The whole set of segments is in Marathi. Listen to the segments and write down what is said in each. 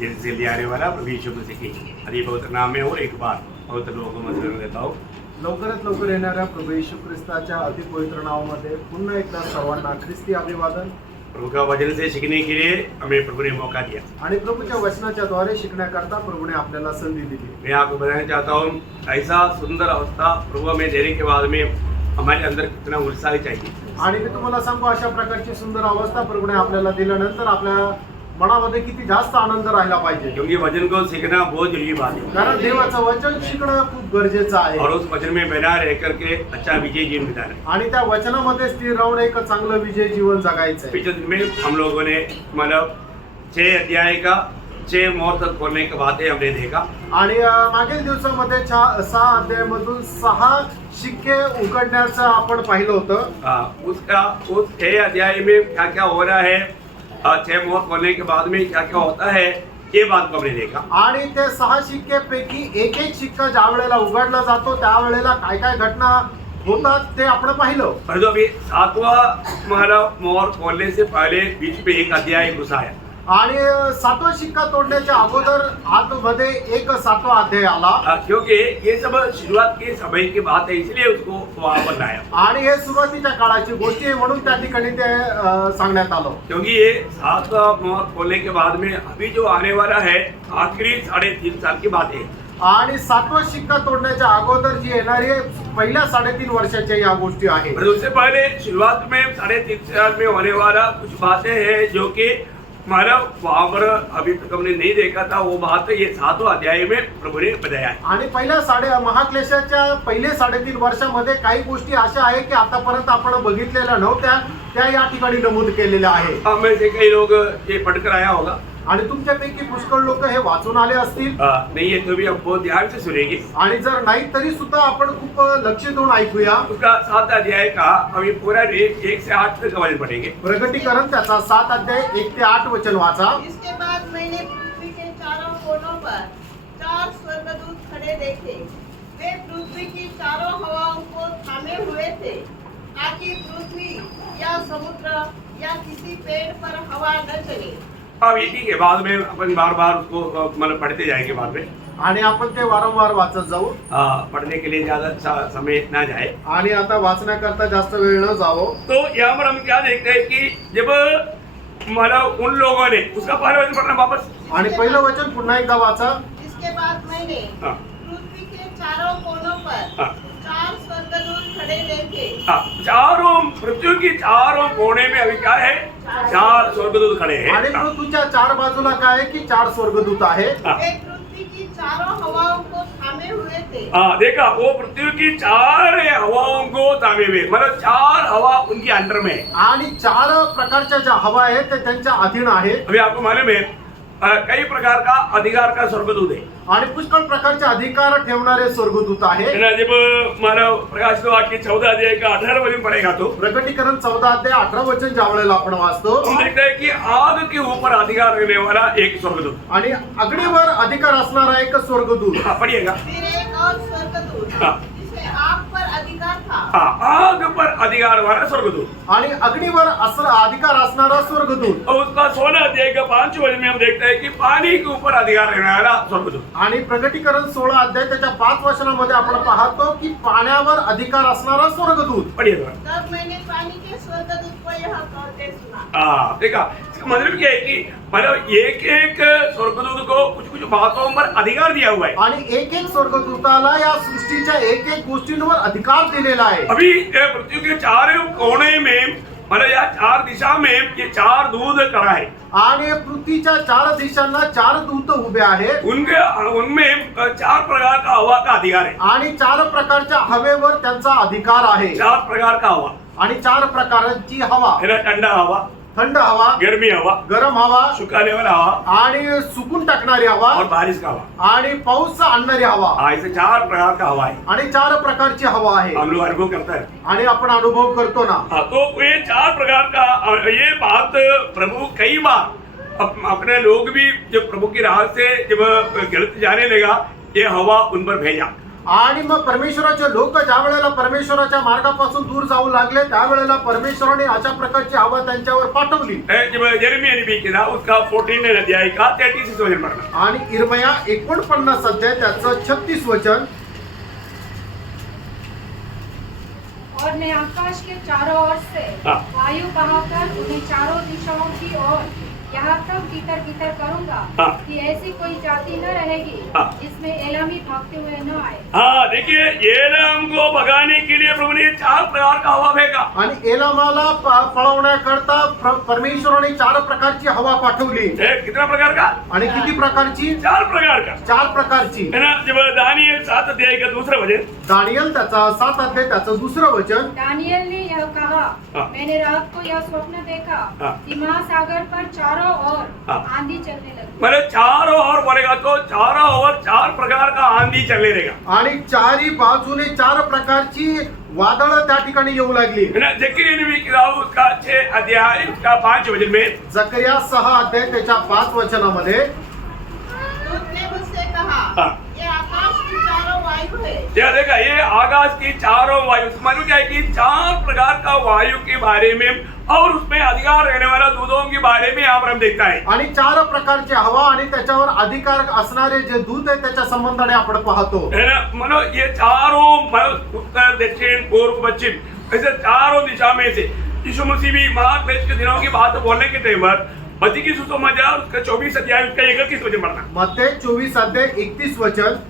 जिनसे ले आने वाला प्रभु यीशु मसीह की आदि पवित्र नाम में और एक बार पवित्र लोगों को मजबूर देता हूँ। लवकरात लवकर येणाऱ्या प्रभू येशू ख्रिस्ताच्या अतिपवित्र नावामध्ये पुन्हा एकदा सर्वांना ख्रिस्ती अभिवादन। प्रभु का वचन से सीखने के लिए हमें प्रभु ने मौका दिया। आणि प्रभूच्या वचनाच्या द्वारे शिकण्याकरता प्रभूने आपल्याला संधी दिली। मैं आपको बताना चाहता हूँ ऐसा सुंदर अवस्था प्रभु हमें देने के बाद में हमारे अंदर कितना उत्साह चाहिए। आणि मी तुम्हाला सांगू अशा प्रकारची सुंदर अवस्था प्रभूने आपल्याला दिल्यानंतर आपल्या मनामध्ये किती जास्त आनंद राहिला पाहिजे, क्योंकि वचन को सीखना बहुत जरूरी बात है। कारण देवाचं वचन शिकणं खूप गरजेचं आहे और उस वचन में बना रह करके अच्छा विजय जीवन बिताना। आणि त्या वचनामध्ये स्थिर राहून एक चांगलं विजय जीवन जगायचं आहे। पिछले दिन में हम लोगों ने मतलब 6 अध्याय का 6 मोहर तक खोलने की बातें हमने देखा। आणि मागील दिवसामध्ये 6 अध्यायामधून 6 शिक्के उघडण्याचं आपण पाहिलं होतं। उस 6 अध्याय में क्या क्या हो रहा है, 6 मोहर खोलने के बाद में क्या क्या होता है, ये बात को हमने देखा। आणि ते 6 शिक्क्यापैकी एक एक शिक्का ज्या वेळेला उघडला जातो त्यावेळेला काय काय घटना होतात ते आपण पाहिलं। परंतु अभी 7वां मोहर खोलने से पहले बीच में एक अध्याय घुसा है। आणि 7वां शिक्का तोडण्याच्या अगोदर आतमध्ये एक 7वां अध्याय आला, क्योंकि ये सब शुरुआत के समय की बात है, इसलिए उसको वहां पर लाया। आणि हे सुरुवातीच्या काळाची गोष्टी आहे म्हणून त्या ठिकाणी ते सांगण्यात आलं। क्योंकि ये 7वां मोहर खोलने के बाद में अभी जो आने वाला है आखिरी 3.5 साल की बात है। आणि 7वां शिक्का तोडण्याच्या अगोदर जी येणारी पहिल्या 3.5 वर्षाच्या या गोष्टी आहेत। उससे पहले शुरुआत में 3.5 साल में होने वाला कुछ बातें हैं जो कि हमारा वहां पर अभी तक हमने नहीं देखा था, वो बात ये 7वां अध्याय में प्रभु ने बताया है। आणि पहिल्या महाक्लेशाच्या पहिले 3.5 वर्षामध्ये काही गोष्टी अशा आहे की आतापर्यंत आपण बघितलेल्या नव्हत्या, त्या या ठिकाणी नमूद केलेल्या आहे। हम में से कई लोग ये पढ़कर आया होगा, आणि तुमच्यापैकी पुष्कळ लोक हे वाचून आले असतील। नहीं है तो भी आप बहुत ध्यान से सुनेंगे। आणि जर नाही तरी सुद्धा आपण खूप लक्ष देऊन ऐकूया। उसका 7 अध्याय का अभी पूरा 1 से 8 तक वचन पढ़ेंगे। प्रकटीकरण त्याचा 7 अध्याय 1 ते 8 वचन वाचा। इसके बाद मैंने पृथ्वी के चारों कोनों पर 4 स्वर्गदूत खड़े देखे। वे पृथ्वी की चारों हवाओं को थामे हुए थे, ताकि पृथ्वी या समुद्र या किसी पेड़ पर हवा न चले। अब इसी के बाद में अपन बार बार उसको मतलब पढ़ते जाएंगे बाद में, आणि आपण ते वारंवार वाचत जाऊ। पढ़ने के लिए ज्यादा समय ना जाए। आणि आता वाचण्याकरता जास्त वेळ न जावो। तो यहाँ पर हम क्या देखते हैं कि जब मतलब उन लोगों ने उसका पहला वचन पढ़ना वापस। आणि पहिलं वचन पुन्हा एकदा वाचा। इसके बाद मैंने पृथ्वी के चारों कोनों पर 4 स्वर्गदूत खड़े देखे। चारों पृथ्वी की चारों कोने में अभी क्या है, 4 स्वर्गदूत खड़े हैं। आणि पृथ्वीच्या 4 बाजूला काय आहे की 4 स्वर्गदूत आहेत। वे पृथ्वी की चारों हवाओं को थामे हुए थे। देखा वो पृथ्वी की 4 हवाओं को थामे हुए, मतलब 4 हवा उनके अंडर में है। आणि 4 प्रकारच्या ज्या हवा आहेत ते त्यांच्या अधीन आहेत। अभी आपको मालूम है कई प्रकार का अधिकार का स्वर्गदूत है। आणि पुष्कळ प्रकारचे अधिकार ठेवणारे स्वर्गदूत आहेत। जब मानव प्रकाश वाक्य 14 अध्याय का 18 वचन पढ़ेगा तो प्रकटीकरण 14 अध्याय 18 वचन ज्या वेळेला आपण वाचतो हम देखते हैं कि आग के ऊपर अधिकार रखने वाला एक स्वर्गदूत। आणि अग्नीवर अधिकार असणारा एक स्वर्गदूत। पढ़िएगा। फिर एक और स्वर्गदूत जिसे आग पर अधिकार था। आग पर अधिकार वाला स्वर्गदूत आणि अग्नीवर अधिकार असणारा स्वर्गदूत। और उसका 16 अध्याय का 5 वचन में हम देखते हैं कि पानी के ऊपर अधिकार रखने वाला स्वर्गदूत। आणि प्रकटीकरण 16 अध्याय त्याच्या 5 वचनामध्ये आपण पाहतो की पाण्यावर अधिकार असणारा स्वर्गदूत। पढ़िएगा। तब मैंने पानी के स्वर्गदूत को यह कहते सुना। देखा इसका मतलब क्या है कि मतलब एक एक स्वर्गदूत को कुछ कुछ बातों पर अधिकार दिया हुआ है। आणि एक एक स्वर्गदूताला या सृष्टीच्या एक एक गोष्टींवर अधिकार दिलेला आहे। अभी पृथ्वी के 4 कोने में मतलब या 4 दिशा में ये 4 दूत खड़ा है। आणि पृथ्वीच्या 4 दिशांना 4 दूत उभे आहेत। उनमें 4 प्रकार का हवा का अधिकार है। आणि 4 प्रकारच्या हवेवर त्यांचा अधिकार आहे। 4 प्रकार का हवा आणि 4 प्रकारची हवा, ठंडा हवा, थंड हवा, गर्मी हवा, गरम हवा, सुखाने वाला हवा आणि सुकून टाकणारी हवा, और बारिश का हवा। आणि पाऊस आणणारी हवा। ऐसे 4 प्रकार का हवा है। आणि 4 प्रकारची हवा आहे। हम लोग अनुभव करते हैं। आणि आपण अनुभव करतो ना। तो ये 4 प्रकार का ये बात प्रभु कई बार अपने लोग भी जब प्रभु की राह से जब गलत जाने लगा ये हवा उन पर भेजा। आणि मग परमेश्वराचे लोक ज्या वेळेला परमेश्वराच्या मार्गापासून दूर जाऊ लागले त्यावेळेला परमेश्वराने अशा प्रकारची हवा त्यांच्यावर पाठवली. जब यिर्मयाह नबी की था उसका 14 अध्याय का 33 वचन पढ़ना. आणि इर्मया 49 अध्याय त्याचं 36 वचन. और मैं आकाश के चारों ओर से हाँ। वायु बहाकर उन्हें चारों दिशाओं की ओर यहाँ तक भीतर भीतर करूंगा हाँ। कि ऐसी कोई जाति न रहेगी हाँ। जिसमें एलामी भागते हुए न आए. हाँ देखिए एलाम को भगाने के लिए प्रभु ने 4 प्रकार का हवा फेंका. आणि एलामाला पळवण्याकरता परमेश्वराने 4 प्रकारची हवा पाठवली. कितना प्रकार का? आणि किती प्रकारची? 4 प्रकार का. 4 प्रकारची. है ना. जब दानियल 7 अध्याय का दूसरा वचन. दानियल त्याचा 7 अध्याय त्याचं दुसरं वचन. दानियल ने यह कहा, हाँ। मैंने रात को यह स्वप्न देखा हाँ। कि महासागर पर चारों ओर हाँ। आंधी चलने लगी. मतलब चारों ओर बोलेगा तो चारों ओर 4 प्रकार का आंधी चलने रहेगा. आणि चारी बाजूने 4 प्रकारची वादळ त्या ठिकाणी येऊ लागली. है ना. जकरिया नबी की किताब उसका 6 अध्याय उसका 5 वचन में. जकरिया 6 अध्याय त्याच्या 5 वचनामध्ये. दूत ने मुझसे कहा, हाँ। ये आकाश की चारों वायु है. क्या देखा ये आकाश की चारों वायु मालूम क्या है कि 4 प्रकार का वायु के बारे में और उसमें अधिकार रहने वाला दूतों के बारे में यहाँ पर हम देखता है. आणि 4 प्रकारची हवा आणि त्याच्यावर अधिकार असणारे जे दूत आहेत त्याच्या संबंधाने आपण पाहतो. है ना. मानो ये चारों उत्तर दक्षिण पूर्व पश्चिम ऐसे चारों दिशा में से यीशु मसीह भी महाक्लेश के दिनों की बात बोलने के टाइम पर मत्ती की सुसमाचार उसका 24 अध्याय उसका 31 वचन पढ़ना. मत्ती 24 अध्याय 31 वचन.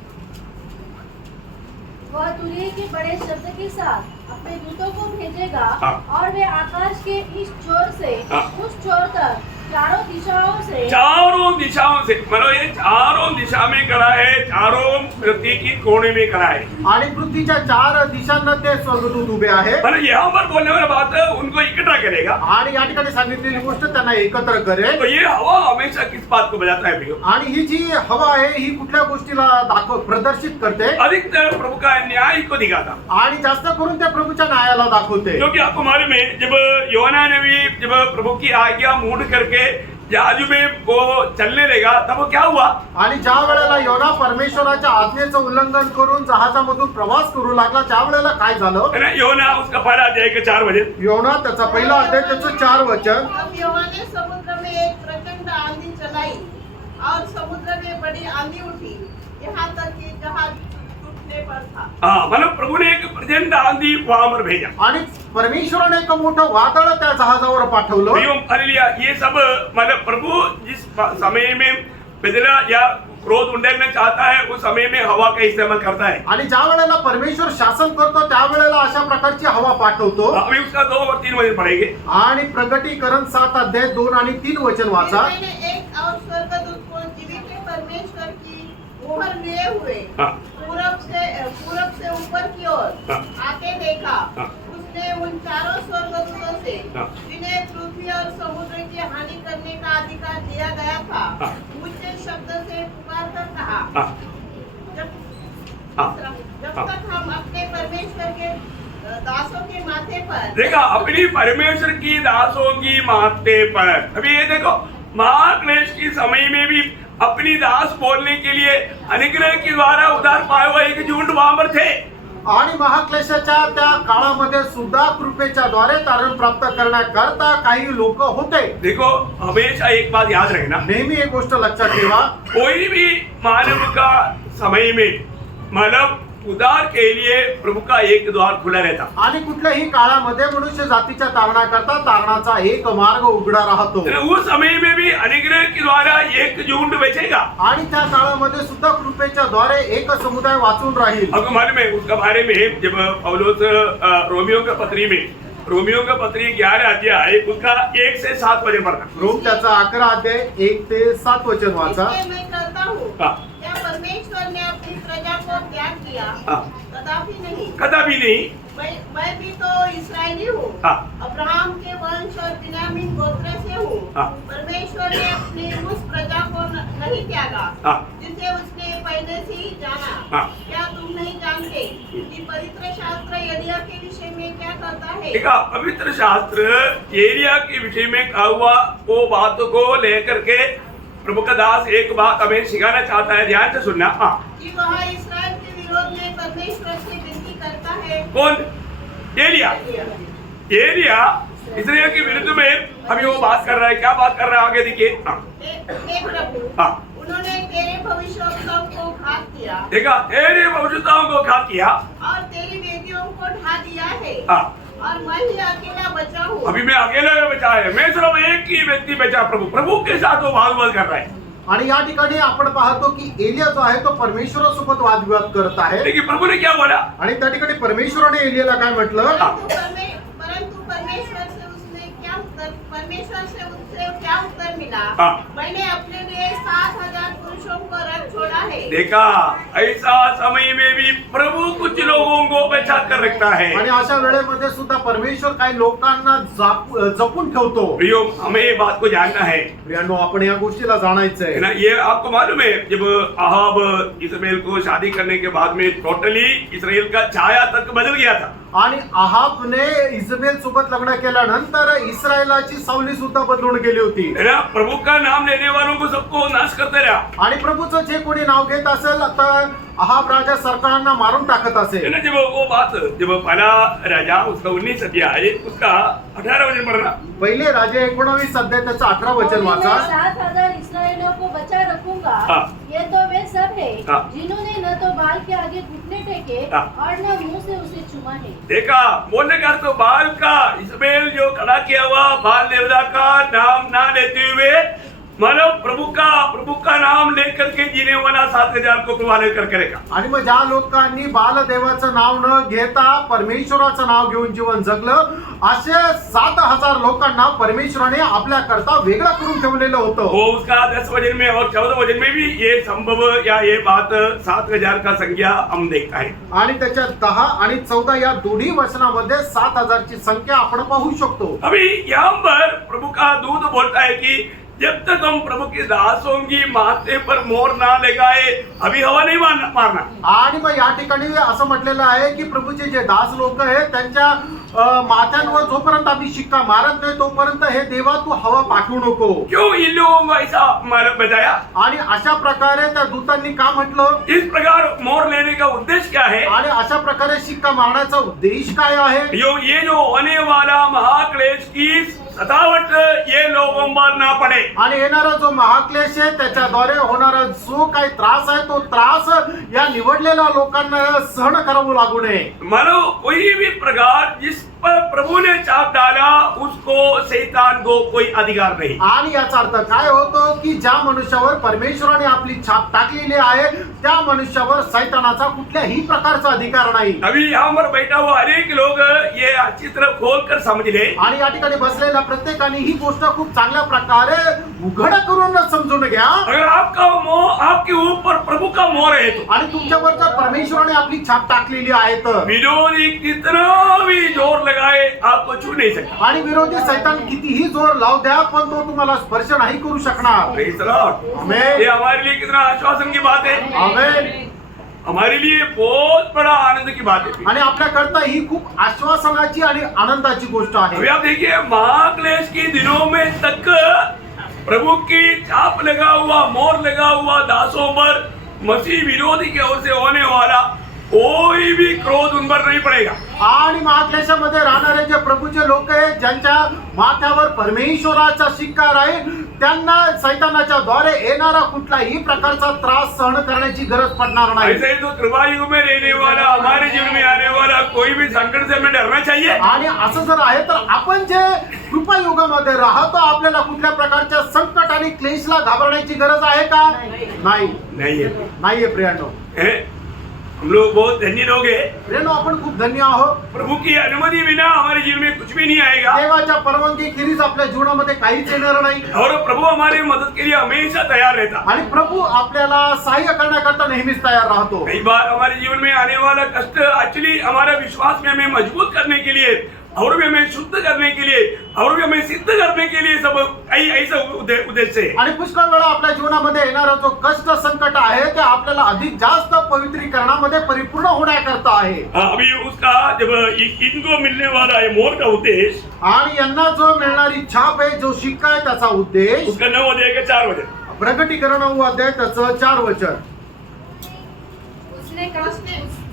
वह तुरही के बड़े शब्द के साथ अपने दूतों को भेजेगा हाँ। और वे आकाश के इस छोर से हाँ। उस छोर तक चारों दिशाओं से चारों दिशाओं से मतलब ये चारों दिशा में करा है. चारों पृथ्वी की कोने में करा है. आणि पृथ्वीच्या 4 दिशांना ते स्वर्गदूत उभे आहे. मतलब यहाँ पर बोलने वाला बात है, उनको इकट्ठा करेगा. आणि या ठिकाणी सांगितलेली गोष्ट त्यांना एकत्र करेल. तो ये हवा हमेशा किस बात को बजाता है भैया? आणि ही जी हवा आहे ही कुठल्या गोष्टीला प्रदर्शित करते? अधिकतर प्रभु का न्याय को दिखाता. आणि जास्त करून त्या प्रभूच्या न्यायाला दाखवते. क्योंकि आपको मालूम है जब योना ने भी जब प्रभु की आज्ञा मूड करके जहाज में वो चलने लगा तब वो क्या हुआ? आणि ज्या वेळेला योना परमेश्वराच्या आज्ञेचं उल्लंघन करून जहाजामधून प्रवास करू लागला त्यावेळेला काय झालं? है ना. योना उसका पहला अध्याय के 4 वचन. योना त्याचा पहिला अध्याय त्याचं 4 वचन. तब यहोवा ने समुद्र में एक प्रचंड आंधी चलाई और समुद्र में बड़ी आंधी उठी, यहाँ तक कि जहाज टूटने पर था. हाँ मतलब प्रभु ने एक प्रचंड आंधी वहां पर भेजा. आणि परमेश्वराने एक मोठं वादळ त्या जहाजावर पाठवलं. भैया, हालेलुया. ये सब मतलब प्रभु जिस समय में बदला या क्रोध उंडेलना चाहता है उस समय में हवा का इस्तेमाल करता है. आणि ज्या वेळेला परमेश्वर शासन करतो त्यावेळेला अशा प्रकारची हवा पाठवतो. अभी उसका 2 और 3 वचन पढ़ेंगे. आणि प्रगटीकरण 7 अध्याय 2 आणि 3 वचन फिर वाचा. मैंने एक और स्वर्गदूत को जीवित के परमेश्वर की मोहर लिए हुए हाँ. पूरब से ऊपर की ओर हाँ. आके देखा. हाँ. उसने उन चारों स्वर्गदूतों से हाँ. जिन्हें पृथ्वी और समुद्र की हानि करने का अधिकार दिया गया था हाँ. ऊंचे शब्द से पुकार कर कहा, हाँ. हाँ. जब हाँ. तक हम अपने परमेश्वर के दासों के माथे पर देखा अपनी परमेश्वर की दासों की माथे पर. अभी ये देखो महाक्लेश की समय में भी अपनी दास बोलने के लिए अनुग्रह के द्वारा उद्धार पाए हुए एक झूठ वहां पर थे. आणि महाक्लेशाच्या त्या काळामध्ये सुद्धा कृपेच्या द्वारे तारण प्राप्त करण्याकरता काही लोक होते. देखो हमेशा एक बात याद रखना, नेहमी एक गोष्ट लक्षात ठेवा, कोई भी मानव का समय में मतलब उद्धार के लिए प्रभु का एक द्वार खुला रहता. आणि कुठल्याही काळामध्ये मनुष्य जातीच्या तारणाकरता तारणाचा एक मार्ग उघडा राहतो. उस समय में भी अनुग्रह के द्वारा एक झुंड बचेगा. आणि त्या काळामध्ये सुद्धा कृपेच्या द्वारे एक समुदाय वाचून राहील. आपको मालूम है उसका बारे में जब पौलुस रोमियो का पत्री 11 अध्याय उसका 1 से 7 वचन पढ़ना. रोम त्याचा 11 अध्याय 1 ते 7 वचन वाचा. इसलिए मैं कहता हूँ, हाँ. क्या परमेश्वर ने अपनी प्रजा को त्याग किया? हाँ. कदापि नहीं. कदापि नहीं. मैं भी तो इस्राएली हूँ, हाँ. अब्राहम के वंश और बिन्यामीन गोत्र से हूँ. हाँ. परमेश्वर ने अपनी उस प्रजा को नहीं त्यागा हाँ. जिसे उसने पहले से ही जाना. हाँ. क्या तुम नहीं जानते कि पवित्र शास्त्र एलिया के विषय में क्या कहता है? देखा पवित्र शास्त्र एलिया के विषय में कहा हुआ वो बातों को लेकर के प्रभु का दास एक बात हमें सिखाना चाहता है. ध्यान से सुनना. हाँ. कि वह इस्राएल के विरोध में परमेश्वर से विनती करता है। कौन? एलिया। एलिया इस्राएल के विरुद्ध में अभी वो बात कर रहा है। क्या बात कर रहा है आगे देखिए। हे प्रभु, हाँ, उन्होंने तेरे भविष्यवक्ताओं को घात किया देखा, तेरे भविष्यताओं को घात किया और तेरी वेदियों को ढा दिया है, हाँ, और मैं ही अकेला बचा हूँ। अभी मैं अकेला बचा है, मैं सिर्फ एक ही व्यक्ति बचा। प्रभु के साथ वो वाद कर रहा है। आणि या ठिकाणी आपण पाहतो की एलिया जो आहे तो परमेश्वरासोबत वादविवाद करत आहे लेकिन प्रभु ने क्या बोला? आणि त्या ठिकाणी परमेश्वराने एलियाला काय म्हटलं? परंतु परमेश्वर से उससे क्या उत्तर मिला? हाँ। मैंने अपने लिए 7,000 पुरुषों को रख छोड़ा है। देखा, ऐसा समय में भी प्रभु कुछ लोगों को बचा कर रखता है। आणि अशा वेळेमध्ये सुद्धा परमेश्वर काही लोकांना जपून ठेवतो। प्रियो, हमें ये बात को जानना है। प्रियांनो, आपण या गोष्टीला जाणायचंय है ना। ये आपको मालूम है, जब अहाब इस्राएल को शादी करने के बाद में टोटली इस्राएल का छाया तक बदल गया था। आणि अहाबने इजबेल सोबत लग्न केल्यानंतर इस्रायलाची सावली सुद्धा बदलून गेली होती। है ना। प्रभु का नाम लेने वालों को सबको नाश करते रहा। आणि प्रभूचं जे कोणी नाव घेत असेल तर अहाब राजा सरकारांना मारून टाकत है असेल। ना। जब वो बात, जब पहला राजा उसका 19 अध्याय उसका 18 वचन पढ़ना। पहिले राजे 19 अध्याय त्याचं 18 वचन वाचा। 7,000 इसराइलियों को बचा रखूंगा। हाँ। ये तो वे सब है हाँ। जिन्होंने न तो बाल के आगे घुटने टेके हाँ। और न मुंह से उसे चुमा है। देखा, बोलने का तो बाल का इस्राएल जो खड़ा किया हुआ बाल देवता का नाम ना लेते हुए मतलब प्रभु का नाम लेकर के जीने वाला 7,000 को प्रभावित करके रखा। आणि मग ज्या लोकांनी बालदेवाचं नाव न घेता परमेश्वराचं नाव घेऊन जीवन जगलं असे 7,000 लोकांना परमेश्वराने आपल्या करता वेगळं करून ठेवलेलं होतं। वो उसका 10 वचन में और 14 वचन में भी ये संभव या ये बात 7,000 का संख्या हम देखता है। आणि त्याच्या 10 आणि 14 या दोन्ही वचनामध्ये 7,000 ची संख्या आपण पाहू शकतो। अभी यहाँ पर प्रभु का दूत बोलता है कि जब तक हम प्रभु के दासों की माथे पर मोहर ना लगाए अभी हवा नहीं मारना। आणि मग या ठिकाणी असं म्हटलेलं आहे की प्रभूचे जे दास लोक आहेत त्यांच्या माथ्यांवर जोपर्यंत आम्ही शिक्का मारत नाही तोपर्यंत हे देवा तू हवा पाठवू नको। क्यों इन लोगों को ऐसा बताया? आणि अशा प्रकारे त्या दूतांनी का म्हटलं? इस प्रकार मोहर लेने का उद्देश्य क्या है? आणि अशा प्रकारे शिक्का मारण्याचा उद्देश काय आहे? ये जो होने वाला महाक्लेश की सतावट ये लोगों पर ना पड़े। आणि येणारा जो महाक्लेश आहे त्याच्याद्वारे होणारा जो काही त्रास आहे तो त्रास या निवडलेल्या लोकांना सहन करावं लागू नये। मानो कोई भी प्रकार जिस पर प्रभु ने चाप डाला उसको शैतान को कोई अधिकार नहीं। आणि याचा अर्थ काय होतो की ज्या मनुष्यावर परमेश्वराने आपली छाप टाकलेली आहे त्या मनुष्यावर शैतानाचा कुठल्याही प्रकारचा अधिकार नाही। अभी यहाँ पर बैठा हुआ अनेक लोग ये अच्छी तरह खोल कर समझ ले। आणि या ठिकाणी बसलेल्या प्रत्येकाने ही गोष्ट खूप चांगल्या प्रकारे उघड करून समजून घ्या। अगर आपका मोह आपके ऊपर प्रभु का मोह है तो, आणि तुमच्यावर जर परमेश्वराने आपली छाप टाकलेली आहे तर विरोधी कितना भी जोर लगाए आपको छू नहीं सकता। आणि विरोधी शैतान कितीही जोर लाव द्या पण तो तुम्हाला स्पर्श नाही करू शकणार। Praise the Lord. आमेन। ये हमारे लिए कितना आश्वासन की बात है। आमेन। हमारे लिए बहुत बड़ा आनंद की बात है। आणि आपल्याकरता ही खूप आश्वासनाची आणि आनंदाची गोष्ट अभी आहे। आप देखिए महाक्लेश के दिनों में तक प्रभु की छाप लगा हुआ मोहर लगा हुआ दासों पर मसीह विरोधी की ओर से होने वाला कोई भी क्रोध उन पर नहीं पड़ेगा। आणि महाक्लेशामध्ये राहणारे जे प्रभूचे लोक आहेत ज्यांच्या माथ्यावर परमेश्वराचा शिक्का राहील त्यांना शैतानाच्या द्वारे येणारा कुठलाही प्रकारचा त्रास सहन करण्याची गरज पडणार नाही। ऐसे ही तो कृपा युग में रहने वाला हमारे जीवन में आने वाला कोई भी संकट से हमें डरना चाहिए। आणि असं जर आहे तर आपण जे कृपा युगामध्ये राहतो आपल्याला कुठल्या प्रकारच्या संकट आणि क्लेशला घाबरण्याची गरज आहे का? नाही, नहीं है। नाहीये प्रियांनो। हम लोग बहुत धन्य लोग हैं। प्रियांनो, आपण खूप धन्य आहोत। प्रभु की अनुमति बिना हमारे जीवन में कुछ भी नहीं आएगा देवाच्या परवानगी खेरीज आपल्या जीवनामध्ये काहीच येणार नाही। और प्रभु हमारी मदद के लिए हमेशा तैयार रहता। आणि प्रभू आपल्याला सहाय्य करण्याकरता नेहमीच तयार राहतो। कई बार हमारे जीवन में आने वाला कष्ट एक्चुअली हमारा विश्वास में हमें मजबूत करने के लिए और भी हमें शुद्ध करने के लिए और भी हमें सिद्ध करने के लिए सब कई ऐसा उद्देश्य है। आणि पुष्कळ वेळा आपल्या जीवनामध्ये येणारा जो कष्ट संकट आहे ते आपल्याला अधिक जास्त पवित्रीकरणामध्ये परिपूर्ण होण्याकरता आहे। अभी उसका जब इनको मिलने वाला है मोहर का उद्देश्य आणि यांना जो मिळणारी छाप आहे जो शिक्का आहे त्याचा उद्देश उसका 9 अध्याय का 4 वचन। प्रकटीकरण 9 अध्याय त्याचं 4 वचन। उसने कहा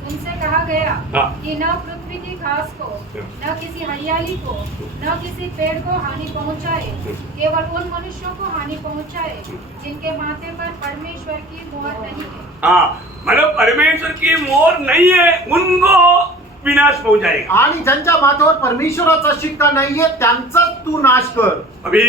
उनसे कहा गया हाँ। कि न पृथ्वी की घास को, न किसी हरियाली को, न किसी पेड़ को हानि पहुंचाए, केवल उन मनुष्यों को हानि पहुंचाए जिनके माथे पर परमेश्वर की मोहर नहीं है। हाँ, मतलब परमेश्वर की मोहर नहीं है उनको विनाश पहुंचाएगा। आणि ज्यांच्या माथ्यावर परमेश्वराचा शिक्का नाहीये त्यांचाच तू नाश कर. अभी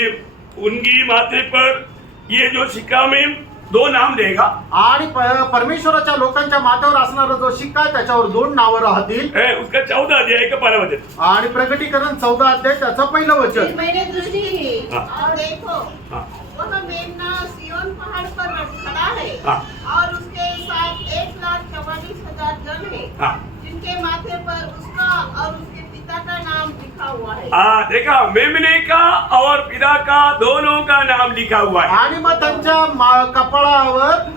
उनकी माथे पर ये जो सिक्का में 2 नाम देगा, आणि परमेश्वराच्या लोकांच्या माथ्यावर असणारा जो शिक्का आहे त्याच्यावर 2 नावं राहतील. उसका 14 अध्याय का 12 वचन। आणि प्रकटीकरण 14 अध्याय त्याचं पहिलं फिर वचन. मैंने दृष्टि की हाँ। और देखो हाँ, वह मेमना सिय्योन पहाड़ पर खड़ा है हाँ। और उसके साथ 1,44,000 जन है हाँ। जिनके माथे पर उसका और उसके पिता का नाम लिखा हुआ है। हाँ, देखा, मेमने का और पिता का दोनों का नाम लिखा हुआ है। आणि मग त्यांच्या कपाळावर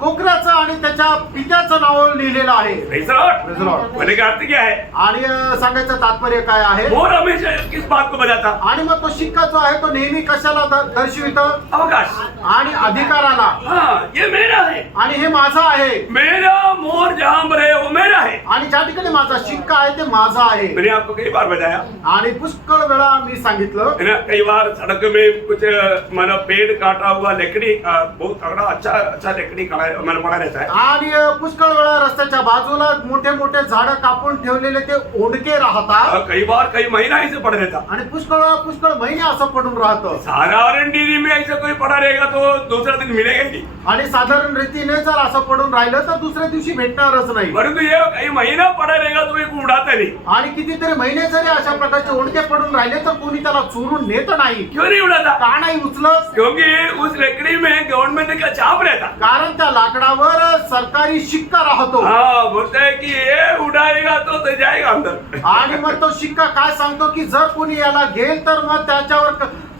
कोकराचं आणि त्याच्या पित्याचं नाव लिहिलेलं आहे. Praise the Lord। Praise the Lord. बोलने का अर्थ क्या है? आणि सांगायचं तात्पर्य काय आहे. मोहर हमेशा किस बात को बताता? आणि मग तो शिक्का जो आहे तो नेहमी कशाला दर्शवितो. अवकाश। आणि अधिकाराला. हाँ, ये मेरा है, आणि हे माझं आहे. मेरा मोहर जहाँ पर है वो मेरा है। आणि ज्या ठिकाणी माझा शिक्का आहे ते माझा आहे. मैंने आपको कई बार बताया आणि पुष्कळ वेळा मी सांगितलं. है ना, कई बार सड़क में कुछ माना पेड़ काटा हुआ लकड़ी बहुत तगड़ा अच्छा लकड़ी मैंने पड़ा रहता है। आणि पुष्कळ वेळा रस्त्याच्या बाजूला मोठे मोठे झाडं कापून ठेवलेले ते ओंडके राहतात. कई बार कई महीना ऐसे पड़ा रहता। आणि पुष्कळ महिने असं पडून राहतं. साधारण रीति में ऐसा कोई पड़ा रहेगा तो दूसरा दिन मिलेगा ही नहीं। आणि साधारण रीतीने जर असं पडून राहिलं तर दुसऱ्या दिवशी भेटणारच नाही. परंतु ये कई महीना पड़ा रहेगा तो एक उड़ाता नहीं। आणि कितीतरी महिने जरी अशा प्रकारचे ओंडके पडून राहिले तर कोणी त्याला चोरून नेत नाही. क्यों नहीं उड़ाता? का नाही उचलत. क्योंकि उस लकड़ी में गवर्नमेंट का छाप रहता। कारण त्या लाकडावर सरकारी शिक्का राहतो. हाँ, बोलते हैं कि ये उड़ाएगा तो जाएगा अंदर। आणि मग तो शिक्का काय सांगतो की जर कोणी याला घेल तर मग त्याच्यावर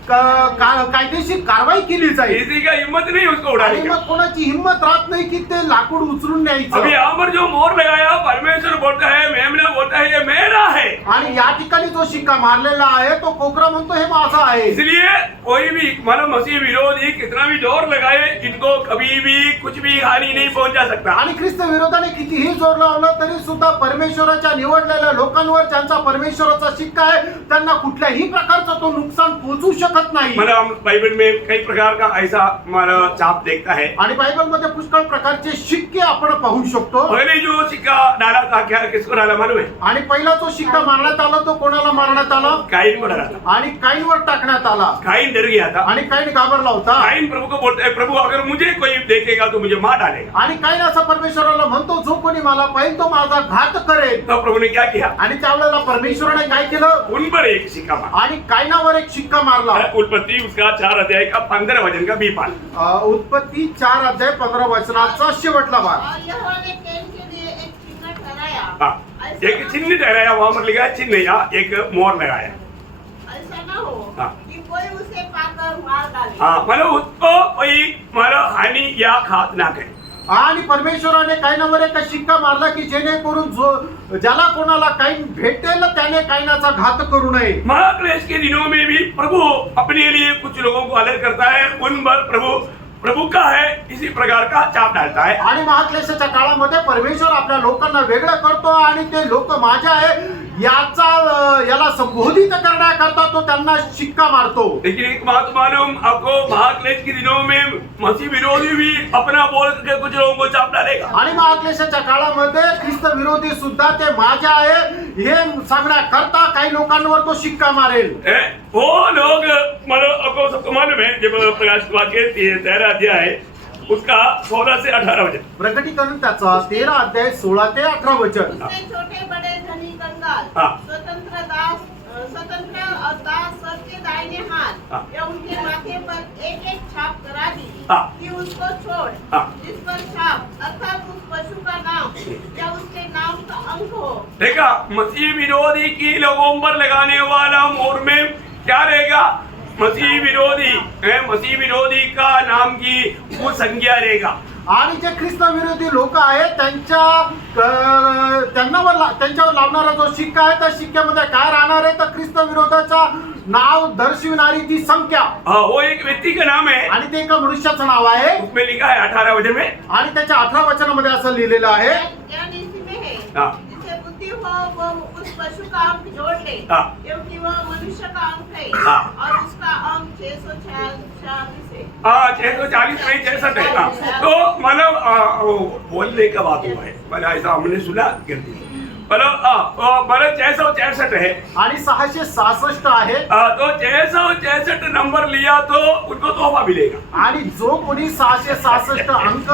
कायदेशीर कारवाई केली जाईल. किसी का हिम्मत नहीं उसको उड़ाने आणि की। मग कोणाची हिंमत राहत नाही की ते लाकूड उचलून न्यायचं. अभी यहाँ पर जो मोहर लगाया परमेश्वर बोलता है, मेमना बोलता है ये मेरा है। आणि या ठिकाणी जो शिक्का मारलेला आहे तो कोकरा म्हणतो हे माझा आहे. इसलिए कोई भी मानव मसीह विरोधी कितना भी जोर लगाए इनको कभी भी कुछ भी हानि नहीं पहुंचा सकता। आणि ख्रिस्त विरोधाने कितीही जोर लावलं तरी सुद्धा परमेश्वराच्या निवडलेल्या लोकांवर ज्यांचा परमेश्वराचा शिक्का आहे त्यांना कुठल्याही प्रकारचा तो नुकसान पोहोचू शकत नाही. मतलब हम बाइबल में कई प्रकार का ऐसा हमारा छाप देखता है। आणि बायबल मध्ये पुष्कळ प्रकारचे शिक्के आपण पाहू शकतो. पहले जो सिक्का डाला था क्या किसको डाला मालूम है? आणि पहिला जो शिक्का मारण्यात आला तो कोणाला मारण्यात आला. काइन को डाला था। आणि काईनवर टाकण्यात आला. काइन डर गया था। आणि काईन घाबरला होता. काइन प्रभु को बोलता है प्रभु अगर मुझे कोई देखेगा तो मुझे मार डालेगा। आणि काईन असा परमेश्वराला म्हणतो जो कोणी मला पाहिजे तो माझा घात करेल. तो प्रभु ने क्या किया? आणि त्यावेळेला परमेश्वराने काय केलं. उन पर एक सिक्का मारा। आणि काईनावर एक शिक्का मारला. उत्पत्ति उसका 4 अध्याय का 15 वचन का बी पाठ। उत्पत्ती 4 अध्याय 15 वचनाचा शेवटला भाग. और यहोवा ने कैन के लिए एक चिन्ह ठहराया। हाँ, एक चिन्ह ठहराया, वहां पर लिखा है चिन्ह या एक मोहर लगाया। ऐसा न हो हाँ। कि कोई उसे पाकर मार डाले। हाँ, मतलब उसको कोई मतलब हानि या घात ना करे। आणि परमेश्वराने काईनावर एक शिक्का मारला की जेणेकरून जो ज्याला कोणाला काईन भेटेल त्याने काईनाचा घात करू नये. महाक्लेश के दिनों में भी प्रभु अपने लिए कुछ लोगों को अलग करता है, उन पर प्रभु का है इसी प्रकार का छाप डालता है। आणि महाक्लेशाच्या काळामध्ये परमेश्वर आपल्या लोकांना वेगळं करतो आणि ते लोक माझे आहे याला संबोधित करण्याकरता तो त्यांना शिक्का मारतो. लेकिन एक बात मालूम आपको, महाक्लेश के दिनों में मसीह विरोधी भी अपना बोल के कुछ लोगों को छाप डालेगा। आणि महाक्लेशाच्या काळामध्ये ख्रिस्त विरोधी सुद्धा ते माझे आहे हे सांगण्याकरता काही लोकांवर तो शिक्का मारेल. वो लोग मतलब आपको सबको मालूम है जब प्रकाशित वाक्य 13 अध्याय उसका 16 से 18 वचन। प्रकटीकरण त्याचा 13 अध्याय 16 ते 18 वचन. उसने छोटे बड़े धनी कंगाल, हाँ। स्वतंत्र और दास सबके दाहिने हाथ हाँ। या उनके माथे पर एक एक छाप करा दी हाँ। कि उसको छोड़, हाँ। जिस पर छाप अर्थात उस पशु का नाम या उसके नाम का अंक हो। देखा, मसीह विरोधी की लोगों पर लगाने वाला मोहर में क्या रहेगा? मसीह विरोधी का नाम की वो संज्ञा रहेगा। आणि जे ख्रिस्त विरोधी लोक आहेत त्यांच्यावर लावणारा जो शिक्का आहे त्या शिक्क्यामध्ये काय राहणार आहे तर ख्रिस्त विरोधाचा नाव दर्शविणारी ती संख्या. वो एक व्यक्ति का नाम है आणि ते एका मनुष्याचं नाव आहे. उसमें लिखा है 18 वचन में। आणि त्याच्या 18 वचनामध्ये असं लिहिलेलं आहे. या नीति में है हाँ। जिसे बुद्धि हो वो उस पशु का अंक जोड़ ले, हाँ। क्योंकि वह मनुष्य का अंक है। हाँ। और उसका अंक 646 है। हाँ 640 नहीं 66 है। हाँ। तो मतलब वो बोलने का बात हुआ है, मतलब ऐसा हमने सुना करती मतलब 666 है। आणि 666 आहे. तो 666 नंबर लिया तो उनको तोहफा मिलेगा। आणि जो कोणी 666 अंक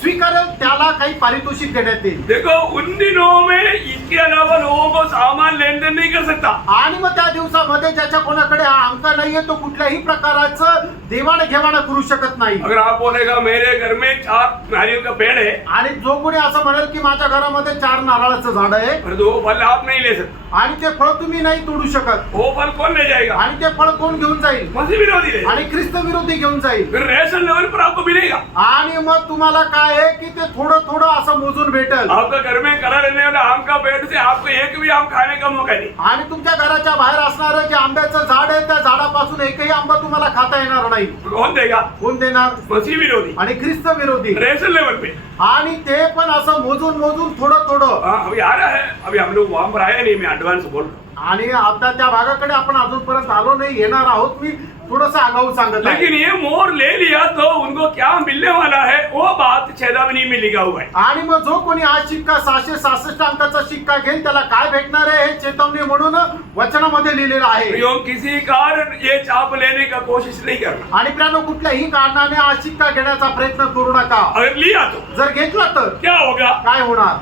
स्वीकारेल त्याला काही पारितोषिक देण्यात येईल. देखो उन दिनों में इसके अलावा लोगों को सामान लेन देन नहीं कर सकता। आणि मग त्या दिवसामध्ये ज्याच्या कोणाकडे हा अंक नाहीये तो कुठल्याही प्रकाराचं देवाण घेवाण करू शकत नाही. अगर आप बोलेगा मेरे घर में 4 नारियल का पेड़ है, आणि जो कोणी असं म्हणेल की माझ्या घरामध्ये 4 नारळाचं झाड आहे पर तो फल आप नहीं ले सकते, आणि ते फळ तुम्ही नाही तोडू शकत, वो फल कौन ले जाएगा? आणि ते फळ कोण घेऊन जाईल? मसीह विरोधी ले। आणि ख्रिस्त विरोधी घेऊन जाईल. फिर रेशन लेवल पर आपको मिलेगा। आणि मग तुम्हाला काय आहे की ते थोडं थोडं असं मोजून भेटेल. आपका घर में करा रहने वाला आम का पेड़ से आपको एक भी आम खाने का मौका नहीं। आणि तुमच्या घराच्या बाहेर असणारं जे आंब्याचं झाड आहे त्या झाडापासून एकही आंबा तुम्हाला खाता येणार नाही. कौन देगा? कोण देणार? मसीह विरोधी आणि ख्रिस्त विरोधी. रेशन लेवल पे। आणि ते पण असं मोजून मोजून थोडं थोडं. हाँ अभी आ रहा है, अभी हम लोग वहां पर आए नहीं, मैं एडवांस बोल रहा हूँ। आणि आता त्या भागाकडे आपण अजूनपर्यंत आलो नाही, येणार आहोत. मी थोडस आगाऊ सांगत आहे. लेकिन ये मोर ले लिया तो उनको क्या मिलने वाला है वो बात चेतावनी में लिखा हुआ है। आणि मग जो कोणी हा शिक्का 666 अंकाचा शिक्का घेईल त्याला काय भेटणार आहे हे चेतावणी म्हणून वचनामध्ये लिहिलेलं आहे. यो किसी कारण ये चाप लेने का कोशिश नहीं करना। आणि प्रियानो कुठल्याही कारणाने हा शिक्का घेण्याचा प्रयत्न करू नका. अगर लिया तो जर घेतला तर क्या होगा? काय होणार?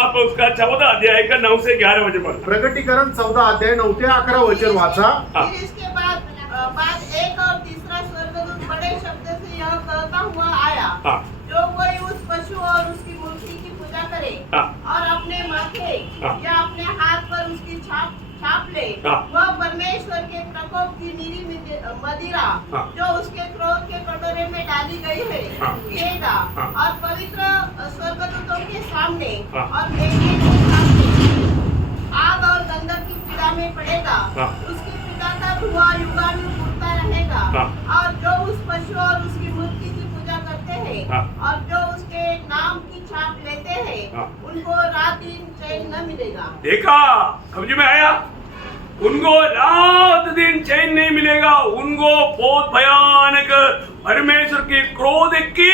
आप उसका 14 अध्याय का 9 से 11 बजे पढ़। प्रगटीकरण 14 अध्याय 9 ते 11 वचन वाचा. हाँ। फिर इसके बाद एक और तीसरा स्वर्गदूत बड़े शब्द से यह कहता हुआ आया, हाँ। जो कोई उस पशु और उसकी मूर्ति की पूजा करे हाँ। और अपने माथे हाँ। या अपने हाथ पर उसकी छाप ले, हाँ। वह परमेश्वर के प्रकोप की नीरी मदिरा हाँ। जो उसके क्रोध के कटोरे में डाली गई है हाँ। पिएगा हाँ। और पवित्र स्वर्गदूतों के सामने हाँ। और मेघे के सामने आग और गंधक की पीड़ा में पड़ेगा। हाँ। उसकी पीड़ा का धुआं युगानुयुग उठता रहेगा। हाँ। और जो उस पशु और उसकी मूर्ति की पूजा करते हैं हाँ। और जो उसके नाम की छाप लेते हैं हाँ। उनको रात दिन चैन न मिलेगा। देखा, समझ में आया? उनको रात दिन चैन नहीं मिलेगा, उनको बहुत भयानक परमेश्वर के क्रोध की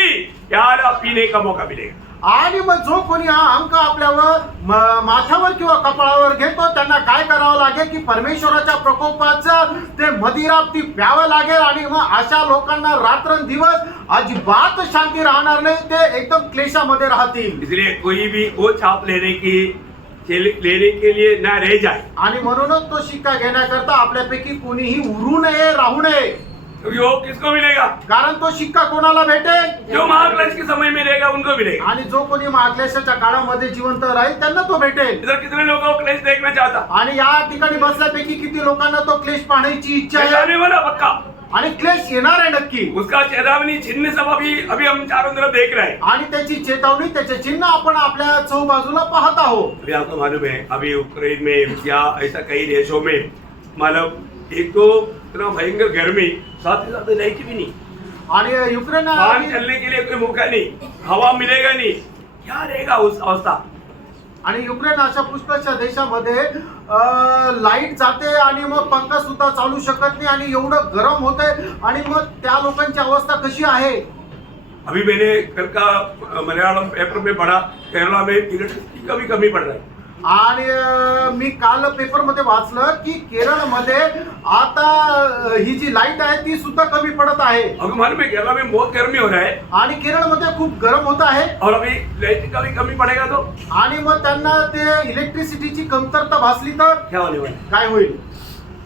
प्याला पीने का मौका मिलेगा। आणि मग जो कोणी हा अंक आपल्यावर माथ्यावर किंवा कपाळावर घेतो त्यांना काय करावं लागेल की परमेश्वराच्या प्रकोपाचं ते मदिरा ती प्यावं लागेल. आणि मग अशा लोकांना रात्रंदिवस अजिबात शांती राहणार नाही, ते एकदम क्लेशामध्ये राहतील. इसलिए कोई भी वो छाप लेने के लिए ना रह जाए। आणि म्हणूनच तो शिक्का घेण्याकरता आपल्यापैकी कोणीही उरू नये, राहू नये. क्योंकि वो किसको मिलेगा? कारण तो शिक्का कोणाला भेटेल? जो महाक्लेश के समय में रहेगा उनको मिलेगा। आणि जो कोणी महाक्लेशाच्या काळामध्ये जिवंत राहील त्यांना तो भेटेल. इधर कितने लोगों को क्लेश देखना चाहता? आणि या ठिकाणी बसल्यापैकी किती लोकांना तो क्लेश पाहण्याची इच्छा आहे? आने वाला पक्का। आणि क्लेश येणार आहे नक्की. उसका चेतावनी चिन्ह सब अभी हम चारों तरफ देख रहे हैं। आणि त्याची चेतावणी, त्याचे चिन्ह आपण आपल्या चौबाजूला पाहत आहोत. अभी आपको मालूम है अभी यूक्रेन में या ऐसा कई देशों में मतलब एक तो इतना भयंकर गर्मी, साथ ही साथ लाइट भी नहीं, आणि युक्रेन बाहर आणि चलने के लिए कोई मौका नहीं, हवा मिलेगा नहीं, क्या रहेगा उस अवस्था? युक्रेन अशा पुष्कळशा देशामध्ये लाईट जाते आणि मग पंखा सुद्धा चालू शकत नाही आणि एवढं गरम होते. आणि मग त्या लोकांची अवस्था कशी आहे? अभी मैंने कल का मलयालम पेपर में पढ़ा, केरला में इलेक्ट्रिसिटी का भी कमी पड़ रहा है। आणि मी काल पेपर मध्ये वाचलं की केरळमध्ये आता ही जी लाईट आहे ती सुद्धा कमी पडत आहे. अभी मालूम है केरला में बहुत गर्मी हो रहा है आणि केरळमध्ये खूप गरम होत आहे. और अभी लाइट का भी कमी पड़ेगा तो आणि मग त्यांना ते इलेक्ट्रिसिटीची कमतरता भासली तर क्या होने वाला है? काय होईल?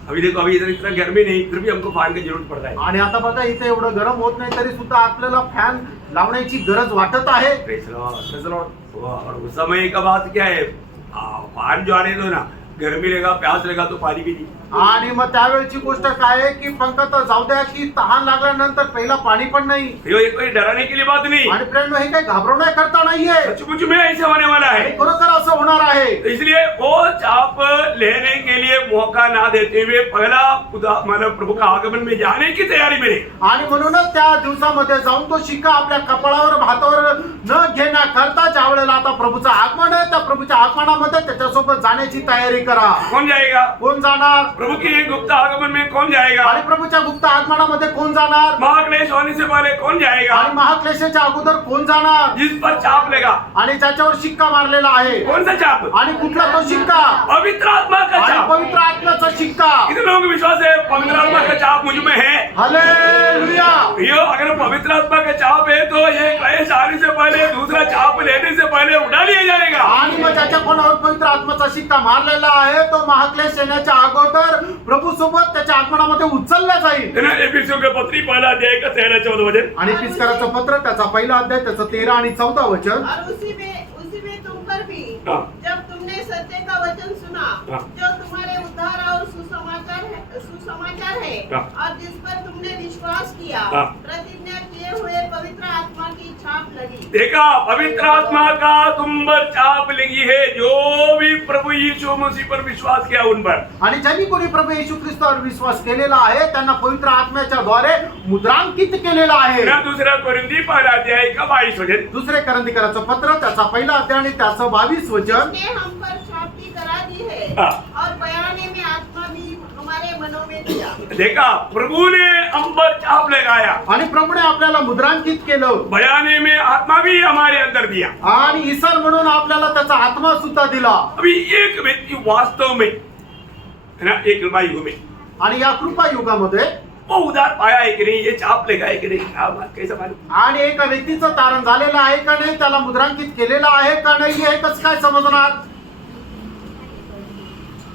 अभी देखो अभी इधर इतना गर्मी नहीं, फिर भी हमको फैन की जरूरत पड़ता है। आणि आता बघा इथे एवढं गरम होत नाही तरी सुद्धा आपल्याला फॅन लावण्याची गरज वाटत आहे. Praise the Lord. और उस समय का बात क्या है, फैन जो आने दो ना, घर मिलेगा, प्यास लेगा तो पानी भी नहीं। आणि मग त्यावेळची गोष्ट काय आहे की पंकत जाऊ द्या की तहान लागल्यानंतर पहिला पाणी पण नाही. ये कोई डराने के लिए बात नहीं, आणि प्रेम हे काही घाबरवण्याकरता नाहीये. सचमुच में ऐसे होने वाला है। खरोखर असं होणार आहे. इसलिए वो चाप लेने के लिए मौका ना देते हुए पहला मतलब प्रभु का आगमन में जाने की तैयारी में रहे। आणि म्हणूनच त्या दिवसामध्ये जाऊन तो शिक्का आपल्या कपाळावर हातावर न घेण्याकरता ज्या वेळेला आता प्रभूचं आगमन आहे त्या प्रभूच्या आगमनामध्ये त्याच्यासोबत जाण्याची तयारी करा. कौन जाएगा? कोण जाणार? प्रभु के गुप्त आगमन में कौन जाएगा? आणि प्रभूच्या गुप्त आगमनामध्ये कोण जाणार? महाक्लेश होने से पहले कौन जाएगा? आणि महाक्लेशाच्या अगोदर कोण जाणार? जिस पर चाप लेगा। आणि ज्याच्यावर शिक्का मारलेला आहे. कौन सा चाप? आणि कुठला तो शिक्का? पवित्र आत्मा का आणि चाप। पवित्र आत्म्याचा शिक्का. कितने लोगों को विश्वास है पवित्र आत्मा का चाप मुझ में है? हालेलुया. यो अगर पवित्र आत्मा का चाप है तो ये क्लेश आने से पहले, दूसरा चाप लेने से पहले उठा लिया जाएगा। आणि मग ज्याच्या कोणावर पवित्र आत्म्याचा शिक्का मारलेला आहे तो महाक्लेश येण्याच्या अगोदर प्रभू सोबत त्याच्या आगमनामध्ये उचलला जाईल. है ना? एफिसियों के पत्री पहला अध्याय का 13-14 वचन। आणि पिस्काराचं पत्र त्याचा पहिला अध्याय त्याचं 13 आणि 14 वचन. और उसी में तुम पर भी हाँ। जब तुमने सत्य का वचन सुना हाँ। जो तुम्हारे उद्धार और सुसमाचार है हाँ। और जिस पर तुमने विश्वास किया हाँ। प्रतिज्ञा किए हुए पवित्र आत्मा की छाप लगी। देखा, पवित्र आत्मा का तुम पर छाप लगी है, जो भी प्रभु यीशु मसीह पर विश्वास किया उन पर। आणि ज्यांनी कोणी प्रभू येशू ख्रिस्तावर विश्वास केलेला आहे त्यांना पवित्र आत्म्याच्या द्वारे मुद्रांकित केलेला आहे. ना दूसरा कोरिन्थी पहला अध्याय का 22 वचन। दुसरे करंथीकराचं पत्र त्याचा पहिला अध्याय आणि त्याचं 22 वचन. उसने हम पर छापटी करा दी है हाँ। और बयाने में आत्मा भी हमारे मनों में दिया। देखा, प्रभु ने हम पर छाप लगाया, आणि प्रभूने आपल्याला मुद्रांकित केलं बयाने में आत्मा भी हमारे अंदर दिया। आणि ईसर म्हणून आपल्याला त्याचा आत्मा सुद्धा दिला. अभी एक व्यक्ति वास्तव में, है ना, एक कृपा युग में आणि या कृपा युगामध्ये वो उधार पाया है कि नहीं, ये छाप लगा है कि नहीं, क्या बात, कैसा मालूम? आणि एका व्यक्तीचं तारण झालेलं आहे का नाही, त्याला मुद्रांकित केलेलं आहे का नाही हे कसं काय समजणार?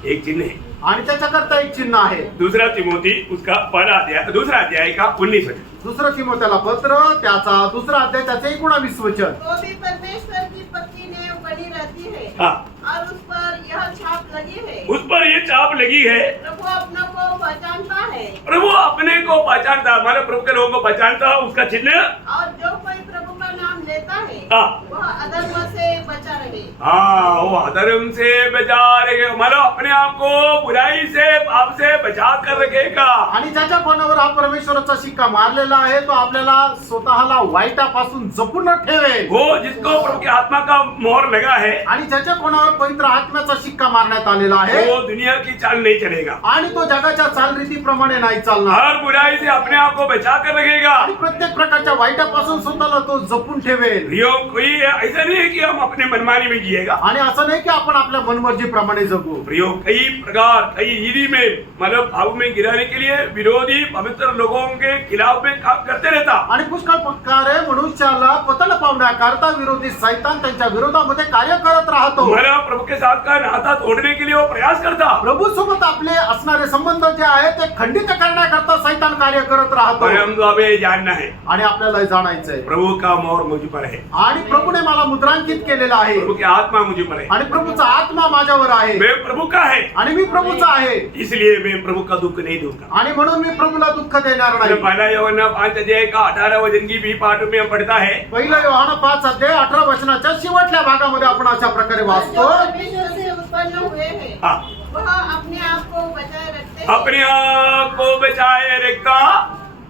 एक चिन्ह है। आणि त्याच्याकरता एक चिन्ह आहे. दूसरा तिमोथी उसका पहला अध्याय, दूसरा अध्याय का 19 वचन। दुसरं तिमोथेला पत्र त्याचा दुसरा अध्याय त्याचे 19 वचन. तो भी परमेश्वर की पक्की नेव बनी रहती है हाँ, और उस पर यह छाप लगी है। उस पर ये छाप लगी है। प्रभु अपने को पहचानता है प्रभु अपने को पहचानता, हमारे प्रभु के लोगों को पहचानता, उसका चिन्ह। और जो कोई प्रभु का नाम लेता है हाँ, वह अधर्म से बचा रहे। हाँ, वो अधर्म से बचा रहे, मतलब अपने आप को बुराई से, पाप से बचा कर रखेगा। आणि ज्याच्या कोणावर हा परमेश्वराचा शिक्का मारलेला आहे तो आपल्याला स्वतःला वाईटापासून जपून ठेवेल. वो जिसको प्रभु की आत्मा का मोहर लगा है, आणि ज्याच्या कोणावर पवित्र आत्म्याचा शिक्का मारण्यात आलेला आहे वो दुनिया की चाल नहीं चलेगा, आणि तो जगाच्या चालरीतीप्रमाणे नाही चालणार. हर बुराई से अपने आप को बचा कर रखेगा। आणि प्रत्येक प्रकारच्या वाईटापासून स्वतःला तो जपून ठेवेल. प्रियो, कोई ऐसा नहीं है कि हम अपने मनमानी में जिएगा। आणि असं नाही की आपण आपल्या मनमर्जीप्रमाणे जगू. प्रियो, कई प्रकार, कई रीति में, मतलब भाव में गिराने के लिए विरोधी पवित्र लोगों के खिलाफ में काम करते रहता। आणि पुष्कळ प्रकारे मनुष्याला पतन पावण्याकरता विरोधी सैतान त्यांच्या विरोधामध्ये कार्य करत राहतो. हमारा प्रभु के साथ का नाता तोड़ने के लिए वो प्रयास करता। प्रभू सोबत आपले असणारे संबंध जे आहेत ते खंडित करण्याकरता सैतान कार्य करत राहतो. और हम तो हमें जानना है, आणि आपल्याला जाणायचंय प्रभु का मोहर मुझ पर है, आणि प्रभूने मला मुद्रांकित केलेलं आहे प्रभु की आत्मा मुझ पर है, आणि प्रभूचा आत्मा माझ्यावर आहे मैं प्रभु का है, आणि मी प्रभूचा आहे. इसलिए मैं प्रभु का दुख नहीं दूंगा। आणि म्हणून मी प्रभूला दुःख देणार नाही. पहला यूहन्ना 5 अध्याय का 18 वचन की भी पाठ में हम पढ़ता है। पहिला योहाना 5 अध्याय 18 वचनाच्या शेवटल्या भागामध्ये आपण अशा प्रकारे जो वाचतो. परमेश्वर से उत्पन्न हुए हैं हाँ, वह अपने आप को बचाए रखते हैं अपने आप को बचाए रखता,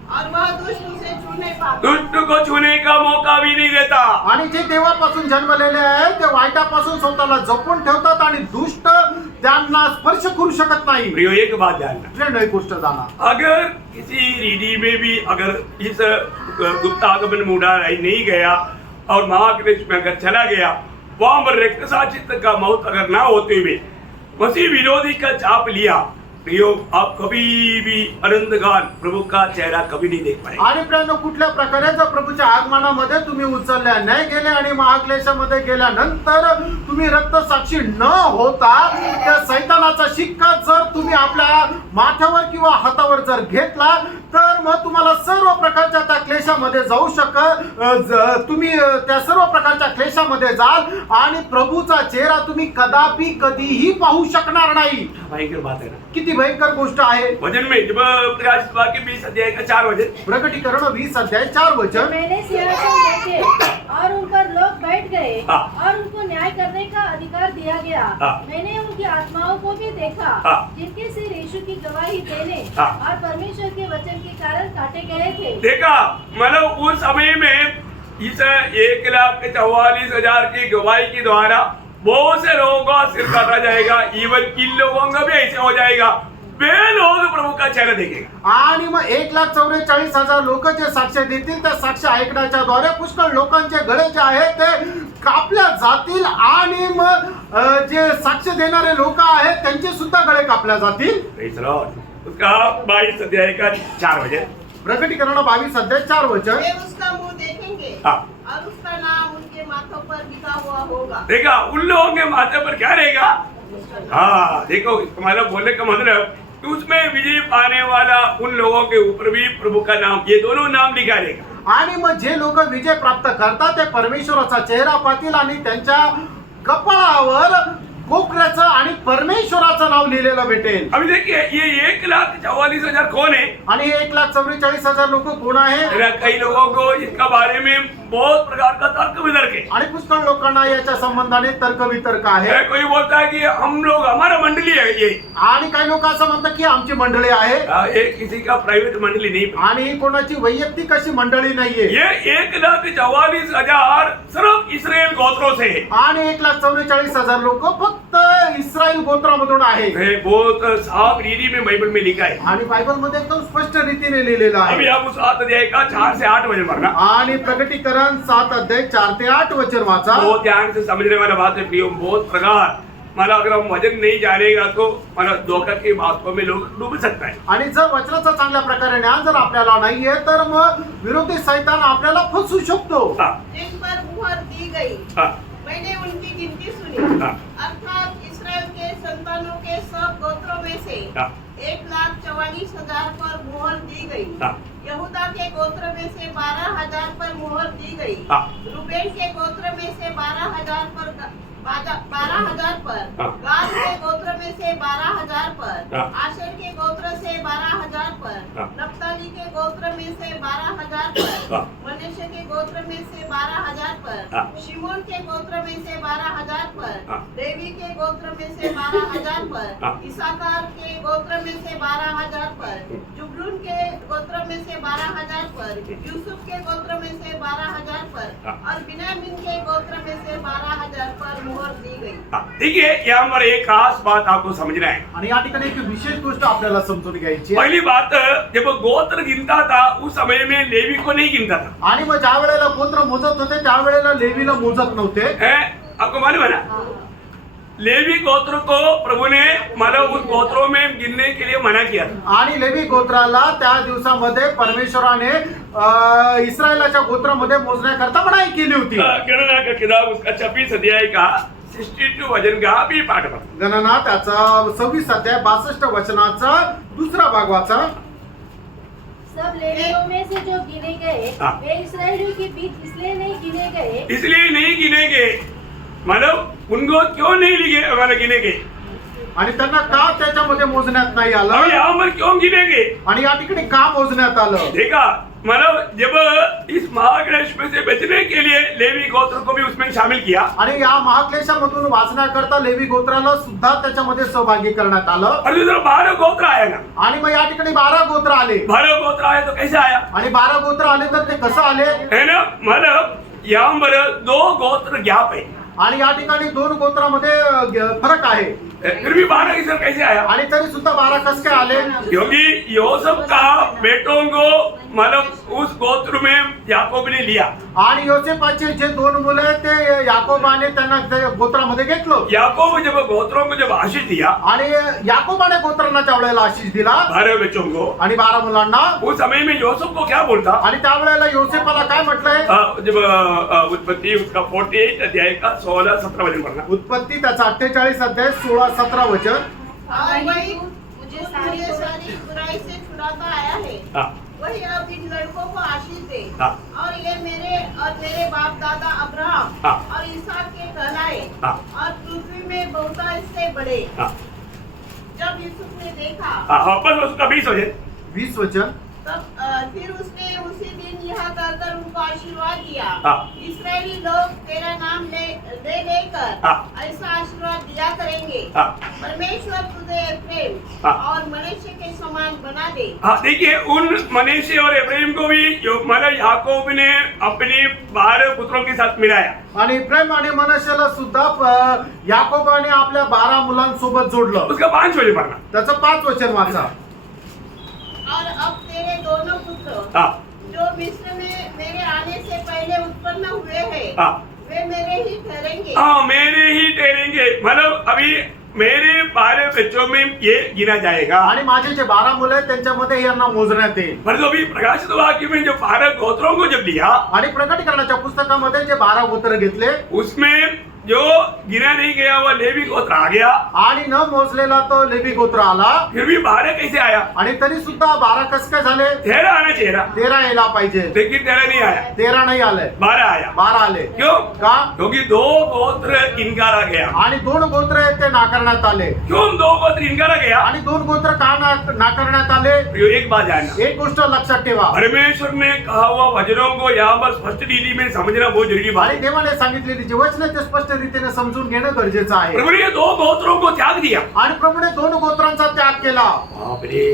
और वह दुष्ट उसे छू नहीं पाता। दुष्ट को छूने का मौका भी नहीं देता। आणि जे देवापासून जन्मलेले आहेत ते वाईटापासून स्वतःला जपून ठेवतात आणि दुष्ट त्यांना स्पर्श करू शकत नाही. प्रियो, एक बात जानना, फ्रेंड, एक गोष्ट जाणा, अगर किसी रीति में भी अगर इस गुप्त आगमन में उड़ा नहीं गया और महाक्लेश में अगर चला गया, वहां पर रक्तसाक्षित्व का मौत अगर ना होते हुए मसीह विरोधी का चाप लिया, प्रियो, आप कभी भी अनंतकाल प्रभु का चेहरा कभी नहीं देख पाएंगे। आणि प्रियांनो, कुठल्या प्रकारे जर प्रभूच्या आगमनामध्ये तुम्ही उचलल्या नाही गेले आणि महाक्लेशामध्ये गेल्यानंतर तुम्ही रक्तसाक्षी न होता त्या सैतानाचा शिक्का जर तुम्ही आपल्या माथ्यावर किंवा हातावर जर घेतला तर मग तुम्हाला सर्व प्रकारच्या त्या क्लेश क्लेशामध्ये जाऊ तुम्ही त्या सर्व प्रकारच्या क्लेशामध्ये जाल आणि प्रभूचा चेहरा तुम्ही कदापि कधीही पाहू शकणार नाही. भयंकर बात है ना. किती भयंकर गोष्ट आहे. वचन में जब प्रकाशित वाक्य 20 अध्याय का 4 वचन. प्रकटीकरण 20 अध्याय 4 वचन. मैंने सिंहासन देखे और उन पर लोग बैठ गए हाँ। और उनको न्याय करने का अधिकार दिया गया. हाँ। मैंने उनकी आत्माओं को भी देखा हाँ। जिनके सिर यीशु की गवाही देने हाँ। और परमेश्वर के वचन के कारण काटे गए थे. देखा मतलब उस समय में इस 1,44,000 की गवाही के द्वारा बहुत से लोगों का सिर काटा जाएगा. इवन इन लोगों का भी ऐसे हो जाएगा. वे लोग प्रभु का चेहरा देखेगा. आणि मग 1,44,000 लोक जे साक्ष देतील त्या साक्ष ऐकण्याच्या द्वारे पुष्कळ लोकांचे गळे जे आहेत ते कापल्या जातील आणि मग जे साक्ष देणारे लोक आहेत त्यांचे सुद्धा गळे कापल्या जातील. Praise the Lord. उसका 22 अध्याय का 4 वचन. प्रकटीकरण 22 अध्याय 4 वचन. वे उसका मुंह देखेंगे हाँ. और उसका नाम उनके माथों पर लिखा हुआ होगा. देखा उन लोगों के माथे पर क्या रहेगा. हाँ देखो हमारा बोलने का मतलब कि उसमें विजय पाने वाला उन लोगों के ऊपर भी प्रभु का नाम, ये दोनों नाम लिखा रहेगा. आणि मग जे लोक विजय प्राप्त करतात ते परमेश्वराचा चेहरा पाहतील आणि त्यांच्या कपाळावर कोकऱ्याचं आणि परमेश्वराचं नाव लिहिलेलं भेटेल. अभी देखिए ये 1,44,000 कौन है. आणि 1,44,000 लोक कोण आहे. मेरा कई लोगों को इसका बारे में बहुत प्रकार का तर्क वितर्क है. आणि पुष्कळ लोकांना याच्या संबंधाने तर्क वितर्क आहे. कोई बोलता है कि हम लोग हमारा मंडली है ये. आणि काही लोक असं म्हणतात की आमची मंडळी आहे. ये किसी का प्राइवेट मंडली नहीं. आणि ही कोणाची वैयक्तिक अशी मंडळी नाहीये. ये 1,44,000 सिर्फ इस्राएल गोत्रों से है. आणि 1,44,000 लोक फक्त इस्रायल गोत्रामधून आहे. ये बहुत साफ रीति में बाइबल में लिखा है. आणि बायबल मध्ये एकदम स्पष्ट रीतीने लिहिलेलं अभी आहे. आप उस 7 अध्याय का 4 से 8 वचन पढ़ना. आणि प्रकटीकरण 7 अध्याय 4 ते 8 वचन वाचा. बहुत ध्यान से समझने वाला बात है प्रियो. बहुत प्रकार माना अगर हम वचन नहीं जानेगा तो माना धोखा की बातों में लोग डूब सकता है. आणि जर वचनाचा चांगल्या प्रकारे ज्ञान जर आपल्याला नाहीये तर मग विरोधी सैतान आपल्याला फसवू शकतो. हाँ, जिन पर मुहर दी गई, हाँ, मैंने उनकी गिनती सुनी. हाँ, अर्थात इस्राएल के संतानों के सब गोत्रों में से हाँ, 1,44,000 पर मुहर दी गई. हाँ, यहूदा के गोत्र में से 12,000 पर मुहर दी गई. हाँ, रूबेन के गोत्र में से 12,000 पर, 12,000 पर, हाँ। गाद के गोत्र में से 12,000 पर, हाँ। आशेर के गोत्र से 12,000 पर, हाँ। नप्ताली के गोत्र में से 12,000 पर, हाँ। मनश्शे के गोत्र में से 12,000 पर, हाँ। शिमोन के गोत्र में से 12,000 पर, हाँ। लेवी के गोत्र में से 12,000 पर, हाँ। इसाकार के गोत्र में से 12,000 पर, जुबलून के गोत्र में से 12,000 पर, यूसुफ के गोत्र में से 12,000 पर, हाँ। और बिन्यामीन के गोत्र में से 12,000 पर मुहर दी गई. हाँ. देखिए यहाँ पर एक खास बात आपको समझना है. आणि या ठिकाणी एक विशेष गोष्ट आपल्याला समजून घ्यायची आहे. पहली बात जब गोत्र गिनता था उस समय में लेवी को नहीं गिनता था. आणि मग ज्या वेळेला गोत्र मोजत होते त्यावेळेला लेवीला मोजत नव्हते. आपको मालूम है ना. लेवी गोत्र को प्रभु ने मतलब उस गोत्रों में गिनने के लिए मना किया था. आणि लेवी गोत्राला त्या दिवसामध्ये परमेश्वराने इस्रायलाच्या गोत्रामध्ये मोजण्याकरता मनाई केली होती. गणना का किताब उसका 26 अध्याय का 62 वचन का भी पाठ पढ़ा. गणना त्याचा 26 अध्याय 62 वचनाचा दुसरा भाग वाचा. सब लेवियों में से जो गिने गए हाँ। वे इस्राएलियों के बीच इसलिए नहीं गिने गए इसलिए नहीं गिनेगे मतलब उनको क्यों नहीं लिखे हमारे गिनेगे. आणि त्यांना का त्याच्यामध्ये मोजण्यात नाही अब आलं यहाँ पर क्यों गिनेगे. आणि या ठिकाणी का मोजण्यात आलं. देखा मतलब जब इस महाक्लेश में से बचने के लिए लेवी गोत्र को भी उसमें शामिल किया. आणि या महाक्लेशामधून वाचण्याकरता लेवी गोत्राला सुद्धा त्याच्यामध्ये सहभागी करण्यात आलं. और दूसरा 12 गोत्र आया ना. आणि मग या ठिकाणी 12 गोत्र आले. 12 गोत्र आए तो कैसे आया आणि 12 गोत्र आले तर ते कसं आले. है ना. मतलब यहाँ पर 2 गोत्र गैप है. आणि या ठिकाणी 2 गोत्रामध्ये फरक आहे. फिर भी 12 इधर कैसे आया. आणि तरी सुद्धा 12 कस काय आले. क्योंकि योसेफ का बेटों को मतलब उस गोत्र में याकूब ने लिया. आणि योसेफाचे जे 2 मुलं आहेत ते याकोबाने त्यांना त्या गोत्रामध्ये घेतलं. याकूब जब गोत्रों को जब आशीष दिया आणि याकोबाने गोत्रांना त्या वेळेला आशीष दिला 12 बच्चों को. आणि 12 मुलांना. उस समय में योसेफ को क्या बोलता. आणि त्यावेळेला योसेफाला काय म्हटलंय. जब उत्पत्ति उसका 48 अध्याय का 16-17 वचन पढ़ना. उत्पत्ती त्याचा 48 अध्याय 16-17 वचन. और वही मुझे मुझे सारी बुराई से छुड़ाता आया है. हाँ. वही अब इन लड़कों को आशीष दे हाँ। और ये मेरे बाप दादा अब्राहम हाँ। और इसहाक के कहलाए हाँ। और पृथ्वी में बहुता इससे बड़े। हाँ। जब यूसुफ ने देखा बस उसका 20 हो जाए। 20 वचन तब फिर उसने उसी दिन यहाँ कर उनको आशीर्वाद दिया। हाँ। इस्राएली लोग तेरा नाम ले लेकर हाँ। ऐसा आशीर्वाद दिया करेंगे। हाँ। परमेश्वर तुझे प्रेम हाँ। और मनुष्य के समान बना दे। हाँ, देखिए उन मनीषी और इब्राहिम को भी जो मतलब याकूब ने अपने 12 पुत्रों के साथ मिलाया। आणि इब्राहिम आणि मनश्शेला सुद्धा याकोबाने आपल्या 12 मुलांसोबत जोडलं. उसका 5 वचन पढ़ना। त्याचं 5 वचन वाचा. और अब तेरे दोनों पुत्र हाँ। जो मिस्र में मेरे आने से पहले उत्पन्न हुए हैं हाँ। वे मेरे ही ठहरेंगे। हाँ, मेरे ही ठहरेंगे, मतलब अभी मेरे 12 बच्चों में ये गिना जाएगा। आणि माझे जे 12 मुलं आहेत त्यांच्यामध्ये यांना मोजण्यात येईल. पर तो अभी प्रकाशित वाक्य में जो 12 गोत्रों को जब लिया, आणि प्रकटीकरणाच्या पुस्तकामध्ये जे 12 गोत्र घेतले उसमें जो गिना नहीं गया वो लेवी गोत्र आ गया। आणि न मोजलेला तो लेवी गोत्र आला. फिर भी 12 कैसे आया? आणि तरी सुद्धा 12 कस काय झाले? 13 आना चाहिए था, 13 यायला पाहिजे. लेकिन 13 नहीं आया, 13 नाही आले, 12 आया। 12 आले. क्यों? का? क्योंकि 2 गोत्र इनकारा गया। आणि 2 गोत्र आहेत ते नाकारण्यात आले. क्यों 2 गोत्र इनकारा गया? आणि 2 गोत्र का नाकारण्यात आले? ये एक बात जानना, एक गोष्ट लक्षात ठेवा. परमेश्वर ने कहा हुआ वचनों को यहाँ पर स्पष्ट रीति में समझना बहुत जरूरी बात आणि है। देवाने सांगितलेली जी वचन ते स्पष्ट रीतीने समजून घेणं गरजेचं आहे. प्रभु ने 2 गोत्रों को त्याग दिया। आणि प्रभूने 2 गोत्रांचा त्याग केला. बाप रे,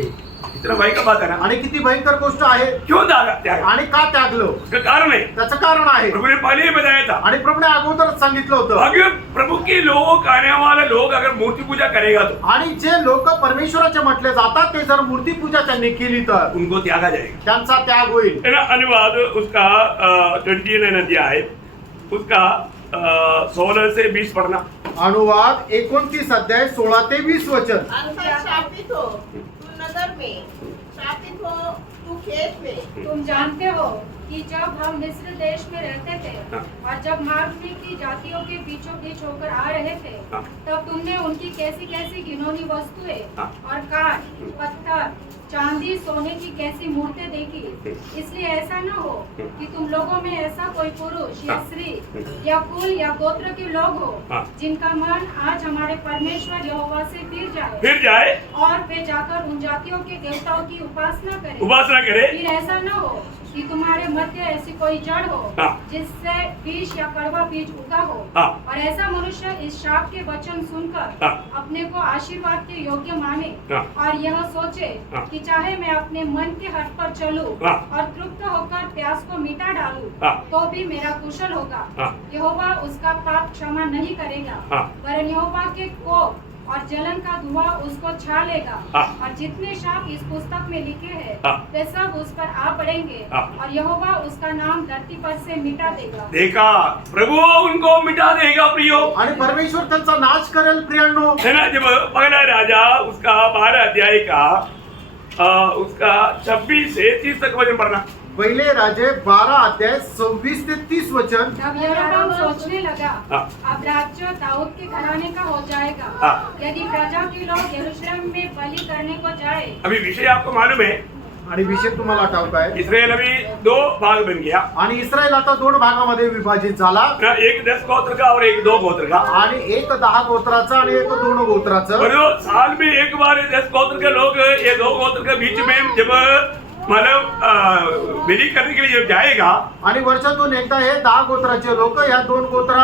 इतना भयंकर बात है ना। आणि किती भयंकर गोष्ट आहे. क्यों त्याग? आणि का त्यागलो? उसका कारण है, त्याचं कारण आहे. प्रभु ने पहले ही बताया था। आणि प्रभूने अगोदरच सांगितलं होतं. अगर प्रभु के लोग, आने वाले लोग अगर मूर्ति पूजा करेगा तो आणि जे लोक परमेश्वराचे म्हटले जातात ते जर मूर्ती पूजा त्यांनी केली तर उनको त्यागा जाएगा। त्यांचा त्याग होईल. है ना, अनुवाद उसका 29 अध्याय उसका 16 से 20 पढ़ना। अनुवाद 29 अध्याय 16 ते 20 वचन. अर्थात शापित हो तू नगर में, शापित हो तू खेत में। तुम जानते हो कि जब हम मिस्र देश में रहते थे हाँ। और जब मार्ग में की जातियों के बीचों बीच होकर आ रहे थे, हाँ। तब तुमने उनकी कैसी कैसी घिनौनी वस्तुएं हाँ। और काठ, पत्थर, चांदी, सोने की कैसी मूर्तें देखी। इसलिए ऐसा न हो कि तुम लोगों में ऐसा कोई पुरुष या हाँ। स्त्री या कुल या गोत्र के लोग हो हाँ। जिनका मन आज हमारे परमेश्वर यहोवा से फिर जाए और वे जाकर उन जातियों के देवताओं की उपासना करें। उपासना करे। फिर ऐसा न हो कि तुम्हारे मध्य ऐसी कोई जड़ हो हाँ। जिससे बीज या कड़वा बीज उगा हो, हाँ। और ऐसा मनुष्य इस शाप के वचन सुनकर हाँ। अपने को आशीर्वाद के योग्य माने हाँ। और यह सोचे हाँ। कि चाहे मैं अपने मन के हट पर चलूं हाँ। और तृप्त होकर प्यास को मिटा डालूं, हाँ। तो भी मेरा कुशल होगा। हाँ। यहोवा उसका पाप क्षमा नहीं करेगा, हाँ। वरन यहोवा के कोप और जलन का धुआं उसको छा लेगा। हाँ। और जितने शाप इस पुस्तक में लिखे हैं हाँ। वे सब उस पर आ पड़ेंगे हाँ। और यहोवा उसका नाम धरती पर से मिटा देगा। देखा, प्रभु उनको मिटा देगा प्रियो। आणि परमेश्वर त्यांचा नाश करेल प्रियांनो. है ना, जब पहला राजा उसका 12 अध्याय का उसका 26 से 30 तक वचन पढ़ना। पहिले राजे 12 अध्याय 26 ते 30 वचन. तब यरोबाम सोचने लगा, हाँ। अब राज्य दाऊद के घराने का हो जाएगा। हाँ। यदि प्रजा के लोग यरूशलेम में बलि करने को जाए। अभी विषय आपको मालूम है, आणि विषय तुम्हाला ठाऊक आहे. इसराइल अभी 2 भाग बन गया आणि इस्रायल आता 2 भागामध्ये विभाजित झाला. ना, एक 10 गोत्र का और एक 2 गोत्र का। आणि एक 10 गोत्राचा आणि एक 2 गोत्राचं. और जो साल में एक बार 10 गोत्र के लोग ये 2 गोत्र के बीच में जब मतलब बलि करने के लिए जब जाएगा, आणि वर्षातून एकदा हे 10 गोत्राचे लोक या 2 गोत्रा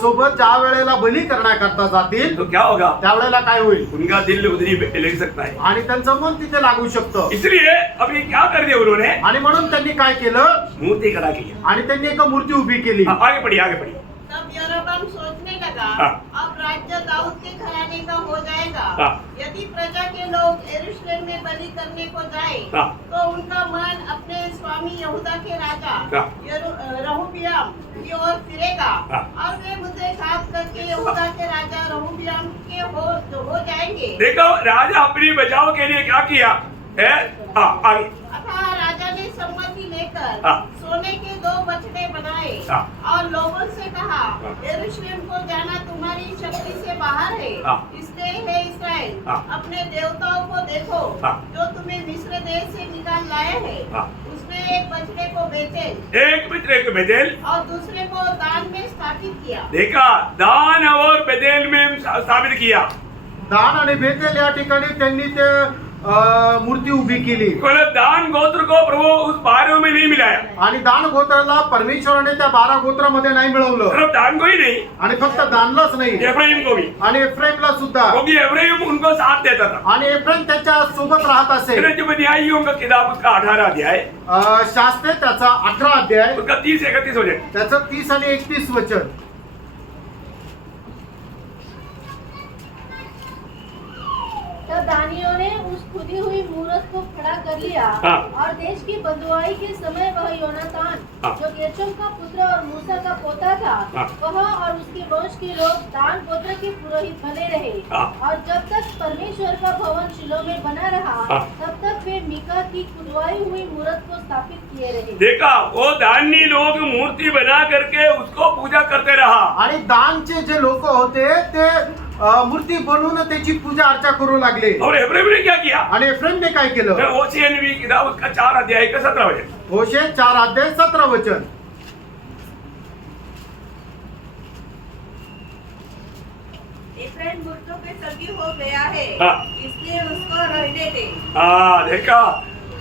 सोबत ज्या वेळेला बली करण्याकरता जातील तो क्या होगा? त्यावेळेला काय होईल? उनका दिल उधरी लग सकता है। आणि त्यांचं मन तिथे लागू शकतं. इसलिए अभी क्या कर दिया उन्होंने? आणि म्हणून त्यांनी काय केलं? मूर्ति खड़ा किया। आणि त्यांनी एक मूर्ती उभी केली. आगे बढ़िए, आगे बढ़िए। तब यरोबाम सोचने लगा, हाँ। अब राज्य दाऊद के घराने का हो जाएगा। हाँ। यदि प्रजा के लोग यरूशलेम में बलि करने को जाए हाँ। तो उनका मन अपने स्वामी यहूदा के राजा हाँ। रहूबियाम की ओर फिरेगा। हाँ। और वे मुझे घात करके यहूदा के राजा रहूबियाम के हो जाएंगे। देखो, राजा अपनी बचाव के लिए क्या किया है? आगे। अतः राजा ने सम्मति लेकर हाँ। सोने के 2 बछड़े बनाए हाँ। और लोगों से कहा हाँ। यरूशलेम को जाना तुम्हारी शक्ति से बाहर है। हाँ। इसलिए हे इस्राएल, हाँ। अपने देवताओं को देखो हाँ। जो तुम्हें मिस्र देश से निकाल लाए हैं। हाँ। उसमें एक बछड़े को बेतेल एक मित्र को बेतेल और दूसरे को दान में स्थापित किया। देखा, दान और बेतेल में स्थापित किया। दान आणि बेतेल या ठिकाणी त्यांनी ते मूर्ती उभी केली केवल दान गोत्र को प्रभु उस 12 में नहीं मिलाया, आणि दान गोत्राला परमेश्वराने त्या 12 गोत्रामध्ये नाही मिळवलं सिर्फ दान को ही नहीं, आणि फक्त दानलाच नाही एफ्राइम को भी, आणि एफ्रेमला सुद्धा, क्योंकि एफ्राइम उनको साथ देता था। आणि एफ्रेम त्याच्या सोबत राहत असे। फिर जब न्यायियों का किताब उसका 18 अध्याय शास्त्रे त्याचा 18 अध्याय उसका 30-31 हो जाए। त्याचं 30 आणि 31 वचन। तब दानियों ने उस खुदी हुई मूरत को खड़ा कर लिया हाँ। और देश की बंधुआई के समय वह योनातान हाँ। जो गेर्शोम का पुत्र और मूसा का पोता था हाँ। वह और उसके वंश के लोग दान गोत्र के पुरोहित बने रहे। हाँ। और जब तक परमेश्वर का भवन शिलो में बना रहा हाँ। तब तक वे मीका की खुदवाई हुई मूरत को स्थापित किए रहे। देखा, वो दानी लोग मूर्ति बना करके उसको पूजा करते रहा। आणि दानचे जे लोक होते ते मूर्ती बनवून त्याची पूजा अर्चा करू लागले। और एफ्राइम ने क्या किया? आणि एफ्रेमने काय केलं? होशे नबी किताब उसका 4 अध्याय का 17 वचन। होशे 4 अध्याय 17 वचन। इफ्राइम मूर्तों पे सगी हो गया है, हाँ। इसलिए उसको रहने दे। देखा,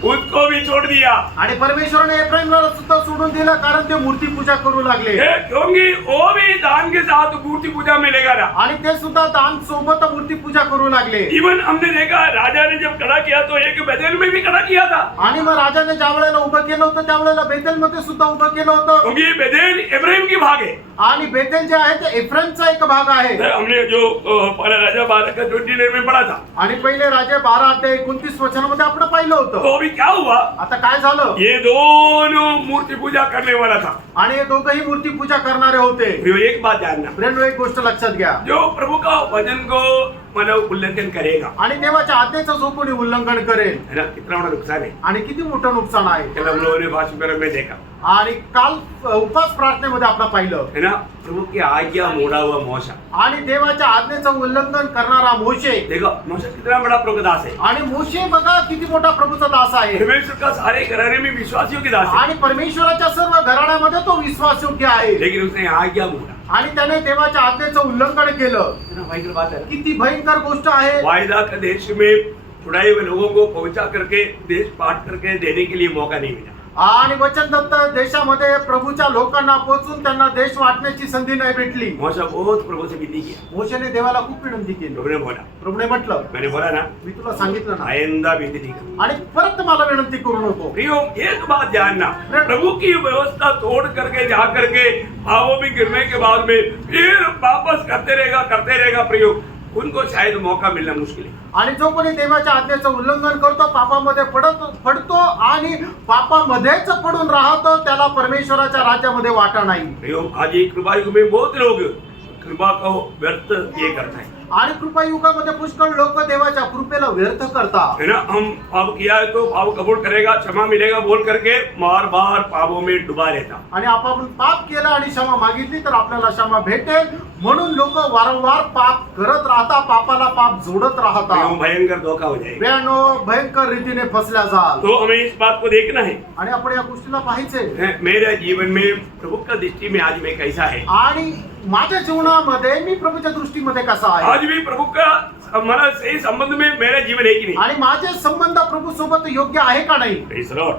उसको भी छोड़ दिया। आणि परमेश्वराने एफ्रेमला सुद्धा सोडून दिलं कारण ते मूर्ती पूजा करू लागले। क्योंकि वो भी दान के साथ मूर्ति पूजा में लेगा ना। आणि ते सुद्धा दान सोबत मूर्ती पूजा करू लागले। इवन हमने देखा, राजा ने जब खड़ा किया तो एक बेतेल में भी खड़ा किया था, आणि मग राजाने ज्या वेळेला उभं केलं होतं त्यावेळेला बेतेलमध्ये सुद्धा उभं केलं होतं। क्योंकि बेतेल एफ्राइम की भाग है। आणि बेतेल जे आहे ते एफ्रेमचा एक भाग आहे। हमने जो पहला राजा 12:29 में पढ़ा था। आणि पहिले राजे 12 अध्याय 29 वचनामध्ये आपण पाहिलं होतं। तो अभी क्या हुआ? आता काय झालं? ये दोनों मूर्ति पूजा करने वाला था। आणि हे दोघंही मूर्ती पूजा करणारे होते। प्रियो, एक बात जानना, फ्रेंड, एक गोष्ट लक्षात घ्या, जो प्रभु का वचन को मतलब उल्लंघन करेगा, आणि देवाच्या आज्ञेचं जो कोणी उल्लंघन करेल है ना, कितना बड़ा नुकसान है। आणि किती मोठं नुकसान आहे। कल हम लोगों ने भाषण में देखा, आणि काल उपवास प्रार्थनेमध्ये आपण पाहिलं, है ना, प्रभु की आज्ञा मोड़ा हुआ मोशा। आणि देवाच्या आज्ञेचं उल्लंघन करणारा मोशे। देखो, मोशा कितना बड़ा प्रभु का दास है। आणि मोशे बघा किती मोठा प्रभूचा दास आहे। परमेश्वर का सारे घराने में विश्वासियों की दास है, आणि परमेश्वराच्या सर्व घराण्यामध्ये तो विश्वासयोग्य आहे। लेकिन उसने आज्ञा मोड़ा। आणि त्याने देवाच्या आज्ञेचं उल्लंघन केलं। कितना भयंकर बात है ना। किती भयंकर गोष्ट आहे। वायदा के देश में छुड़ाए हुए लोगों को पहुंचा करके देश पाट करके देने के लिए मौका नहीं मिला। आणि वचनदत्त देशामध्ये प्रभूच्या लोकांना पोहोचून त्यांना देश वाटण्याची संधी नाही भेटली। मोशा बहुत प्रभु से विनती किया। मोशेने देवाला खूप विनंती केली। प्रभु ने बोला, प्रभूने म्हटलं, मैंने बोला ना, मी तुला सांगितलं ना, आइंदा विनती नहीं करूंगा। आणि परत मला विनंती करू नको। प्रियो, एक बात जानना, प्रभु की व्यवस्था तोड़ करके जा करके पापों में गिरने के बाद में फिर वापस करते रहेगा प्रियो, उनको शायद मौका मिलना मुश्किल है। आणि जो कोणी देवाच्या आज्ञेचं उल्लंघन करतो, पापामध्ये पडतो आणि पापामध्येच पडून राहतो, त्याला परमेश्वराच्या राज्यामध्ये वाटा नाही। प्रियो, आज ये कृपा युग में बहुत लोग कृपा को व्यर्थ ये करता है, आणि कृपा युगामध्ये पुष्कळ लोक देवाच्या कृपेला व्यर्थ करतात। है ना। हम पाप किया है तो पाप कबूल करेगा, क्षमा मिलेगा बोल करके बार बार पापों में डुबा रहता। आणि आपण पाप केलं आणि क्षमा मागितली तर आपल्याला क्षमा भेटेल म्हणून लोक वारंवार पाप करत राहतात, पापाला पाप जोडत प्रियो, राहतात। भयंकर धोखा हो जाएगा। बेनो भयंकर रीतीने फसल्या जाल। तो हमें इस बात को देखना है, आणि आपण या गोष्टीला पाहायचंय, मेरे जीवन में प्रभु का दृष्टि में आज मैं कैसा है। आणि माझ्या जीवनामध्ये मी प्रभूच्या दृष्टीमध्ये कसा आहे। आज भी प्रभु का हमारा सही संबंध में मेरा जीवन है कि नहीं। आणि माझे संबंध प्रभू सोबत योग्य आहे का नाही। Praise the Lord।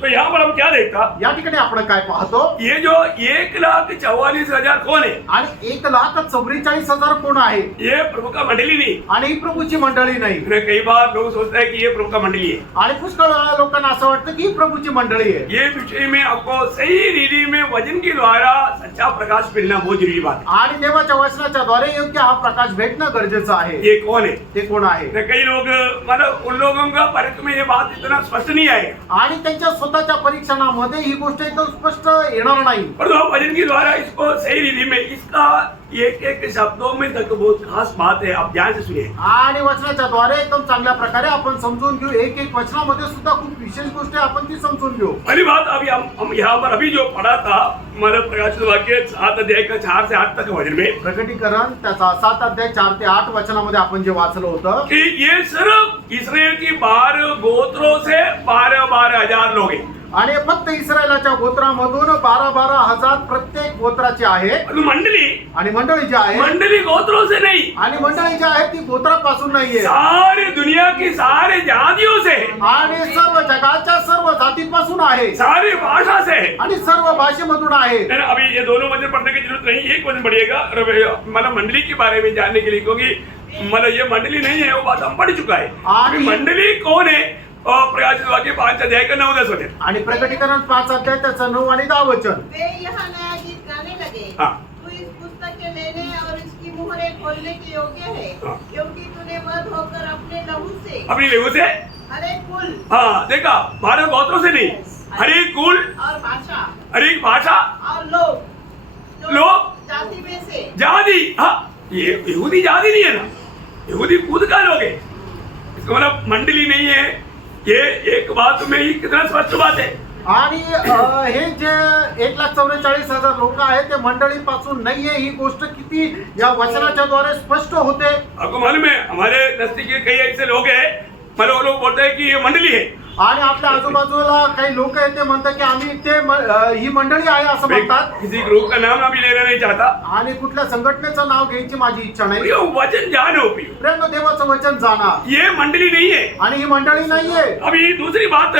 तो यहाँ पर हम क्या देखता, या ठिकाणी आपण काय पाहतो, ये जो 1,44,000 कौन है? आणि 1,44,000 कोण आहे। ये प्रभु का मंडली नहीं। आणि ही प्रभूची मंडळी नाही। कई बार लोग सोचते हैं कि ये प्रभु का मंडली है। आणि पुष्कळ वेळा लोकांना असं वाटतं की ही प्रभूची मंडळी आहे। ये विषय में आपको सही रीति में वचन के द्वारा सच्चा प्रकाश मिलना बहुत जरूरी बात है। आणि देवाच्या वचनाच्या द्वारे योग्य हा प्रकाश भेटणं गरजेचं आहे। ये कौन है? ते कोण आहे। कई लोग मतलब उन लोगों का परख में ये बात इतना स्पष्ट नहीं आएगा, आणि त्यांच्या स्वतःच्या परीक्षणामध्ये ही गोष्ट एकदम स्पष्ट येणार नाही। पर तो वचन के द्वारा इसको सही रीति में इसका एक एक शब्दों में तक बहुत खास बात है, आप ध्यान से सुनिए। आणि वचनाच्या द्वारे एकदम चांगल्या प्रकारे आपण समजून घेऊ, एक एक वचनामध्ये सुद्धा खूप विशेष गोष्टी आपण ती समजून घेऊ। पहली बात अभी हम यहाँ पर अभी जो पढ़ा था, मतलब प्रकाशित वाक्य 7 अध्याय का 4 से 8 तक वचन में, प्रकटीकरण त्याचा 7 अध्याय 4 ते 8 वचनामध्ये आपण जे वाचलं होतं कि ये सिर्फ इसराइल की 12 गोत्रों से 12 हजार लोग हैं। आणि फक्त इस्रायलाच्या गोत्रामधून 12 हजार प्रत्येक गोत्राचे आहे। मंडली आणि मंडळी जी आहे, मंडली गोत्रों से नहीं, आणि मंडळी जी आहे ती गोत्रापासून नाहीये, सारी दुनिया की सारे जातियों से, आणि सर्व जगाच्या सर्व जातीपासून आहे, सारी भाषा से, आणि सर्व भाषेमधून आहे। है ना। अभी ये दोनों वचन पढ़ने की जरूरत नहीं, एक वचन पढ़िएगा मतलब मंडली के बारे में जानने के लिए, क्योंकि मतलब ये मंडली नहीं है, वो बात हम पढ़ चुका है। अभी मंडली कौन है? प्रकाशित वाक्य 5 अध्याय का 9-10 वचन। आणि प्रकटीकरण 5 अध्याय त्याचं 9 आणि 10 वचन। वे यहाँ नया गीत गाने लगे, हाँ। तू इस पुस्तक के लेने और इसकी मुहरें खोलने के योग्य है, हाँ। क्योंकि तूने वध होकर अपने लहू से अपनी लेवू से, हर एक कुल हाँ देखा, 12 गोत्रों से नहीं, हर एक कुल, और भाषा हर एक भाषा, और लोग जाति में से, जाति, हाँ ये यहूदी जाति नहीं है ना, यहूदी खुद का लोग है। इसका मतलब मंडली नहीं है, ये एक बात में ही कितना स्पष्ट बात है। आणि हे जे 1,44,000 लोक आहेत ते मंडळीपासून नाहीये, ही गोष्ट किती या वचनाच्या द्वारे स्पष्ट होते। आपको मालूम है, हमारे नजदीक के कई ऐसे लोग हैं, मतलब वो लोग बोलते हैं कि ये मंडली है, आणि आपल्या आजूबाजूला काही लोक आहेत ते म्हणतात की आम्ही ही मंडळी आहे असं मैं म्हणतात। किसी ग्रुप का नाम अभी लेना नहीं चाहता, आणि कुठल्या संघटनेचं नाव घ्यायची माझी इच्छा नाही। ये वचन जानो प्रियो, प्रेम देवाचं वचन जाणा, ये मंडली नहीं है। आणि ही मंडळी नाहीये। अभी दूसरी बात,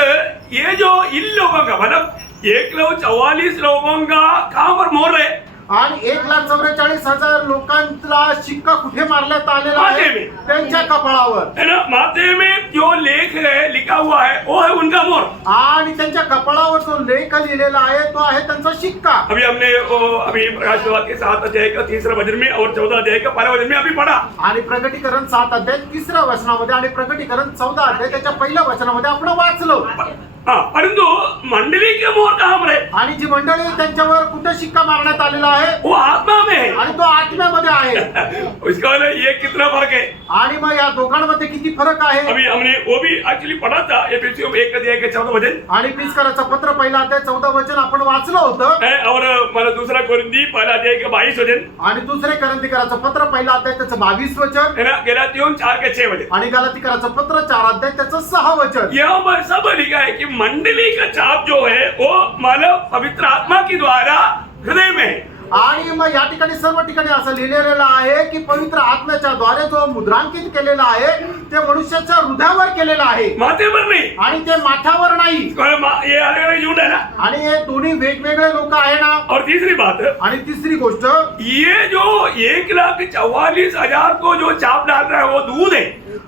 ये जो इन लोगों का मतलब 1,44,000 लोगों का कहाँ पर मोहर है? आणि 1,44,000 लोकांचा शिक्का कुठे मारण्यात आलेला माथे आहे? में। त्यांच्या कपाळावर। है ना, माथे में जो लेख है लिखा हुआ है वो है उनका मोहर। आणि त्यांच्या कपाळावर जो लेख लिहिलेला आहे तो आहे त्यांचा शिक्का। अभी हमने अभी प्रकाशित वाक्य 7 अध्याय का 3 वचन में और 14 अध्याय का 12 वचन में अभी पढ़ा। आणि प्रकटीकरण 7 अध्याय 3 वचनामध्ये आणि प्रकटीकरण 14 अध्याय त्याच्या पहिल्या वचनामध्ये आपण वाचलो। हाँ, परंतु मंडली के मोहर कहाँ पर है? आणि जी मंडळी त्यांच्यावर कुठे शिक्का मारण्यात आलेला आहे? वो आत्मा में है। आणि तो आत्म्यामध्ये आहे। उसका मतलब ये कितना फर्क है? आणि मग या दोघांमध्ये किती फरक आहे? अभी हमने वो भी एक्चुअली पढ़ा था, एफएससी 1 अध्याय का 14 वचन, आणि पिस्कराचं पत्र पहिला अध्याय 14 वचन आपण वाचलं होतं। और मतलब दूसरा कोरिन्थी 1 अध्याय का 22 वचन, आणि दुसरे करंथीकराचं पत्र पहिला अध्याय त्याचं 22 वचन, है ना, गलातियों 4 के 6 वचन। आणि गलातीकराचं पत्र 4 अध्याय त्याचं 6 वचन। यहाँ पर सब लिखा है कि मंडली का छाप जो है वो मानव पवित्र आत्मा के द्वारा हृदय में है। आणि मग या ठिकाणी सर्व ठिकाणी असं लिहिलेलं आहे की पवित्र आत्म्याच्या द्वारे जो मुद्रांकित केलेला आहे ते मनुष्याच्या हृदयावर केलेला आहे, माथे पर नहीं। आणि ते माथ्यावर नाही। ये अलग अलग झूठ है ना। आणि हे दोन्ही वेगवेगळे लोक आहे ना। और तीसरी बात, आणि तिसरी गोष्ट, ये जो 1,44,000 को जो छाप डाल रहा है वो दूध है।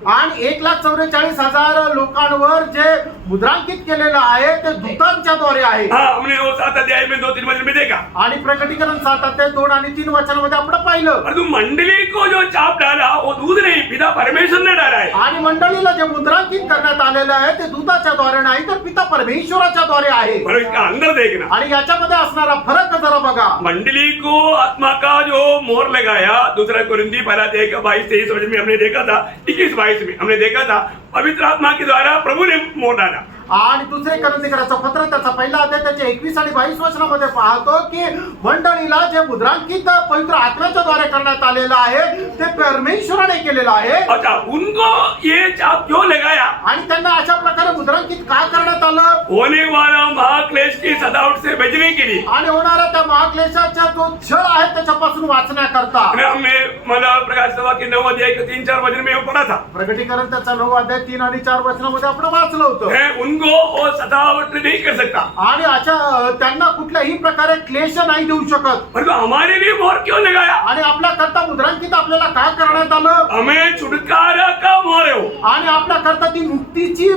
आणि 1,44,000 लोकांवर जे मुद्रांकित केलेलं आहे ते दूतांच्या द्वारे आहे। हाँ, हमने वो 7 अध्याय में 2-3 वचन में देखा। आणि प्रकटीकरण 7 अध्याय 2 आणि 3 वचनामध्ये आपण पाहिलं। परंतु मंडली को जो छाप डाला वो दूध नहीं, पिता परमेश्वर ने डाला है। आणि मंडळीला जे मुद्रांकित करण्यात आलेलं आहे ते दूताच्या द्वारे नाही तर पिता परमेश्वराच्या द्वारे आहे। पर इसका अंदर देखना, आणि याच्यामध्ये असणारा फरक जरा बघा। मंडली को आत्मा का जो मोहर लगाया, दूसरा कोरिन्थी 1 अध्याय का 22-23 वचन में हमने देखा था, 21-22 में हमने देखा था, पवित्र आत्मा के द्वारा प्रभु ने मोहर डाला। आणि दुसरे करंथीकराचं पत्र त्याचा पहिला अध्याय त्याच्या 21 आणि 22 वचनामध्ये पाहतो की मंडळीला जे मुद्रांकित पवित्र आत्म्याच्या द्वारे करण्यात आलेलं आहे ते परमेश्वराने केलेलं आहे। अच्छा, उनको ये छाप क्यों लगाया? आणि त्यांना अशा प्रकारे मुद्रांकित का करण्यात आलं? होने वाला महाक्लेश की सजावट से बचने के लिए। आणि होणारा त्या महाक्लेशाचा जो छळ आहे त्याच्यापासून वाचण्याकरता। हमने मतलब प्रकाशित वाक्य 9 अध्याय के 3-4 वचन में वो पढ़ा था। प्रकटीकरण त्याचा 9 अध्याय 3 आणि 4 वचनामध्ये आपण वाचलं होतं। उनको वो सजावट नहीं कर सकता, आणि अशा त्यांना कुठल्याही प्रकारे क्लेश नाही देऊ शकत। परंतु हमारे लिए मोहर क्यों लगाया? आणि आपल्या करता मुद्रांकित आपल्याला काय करण्यात आलं? हमें छुटकारा का मोहर है वो। आणि आपल्या करता ती मुक्तीची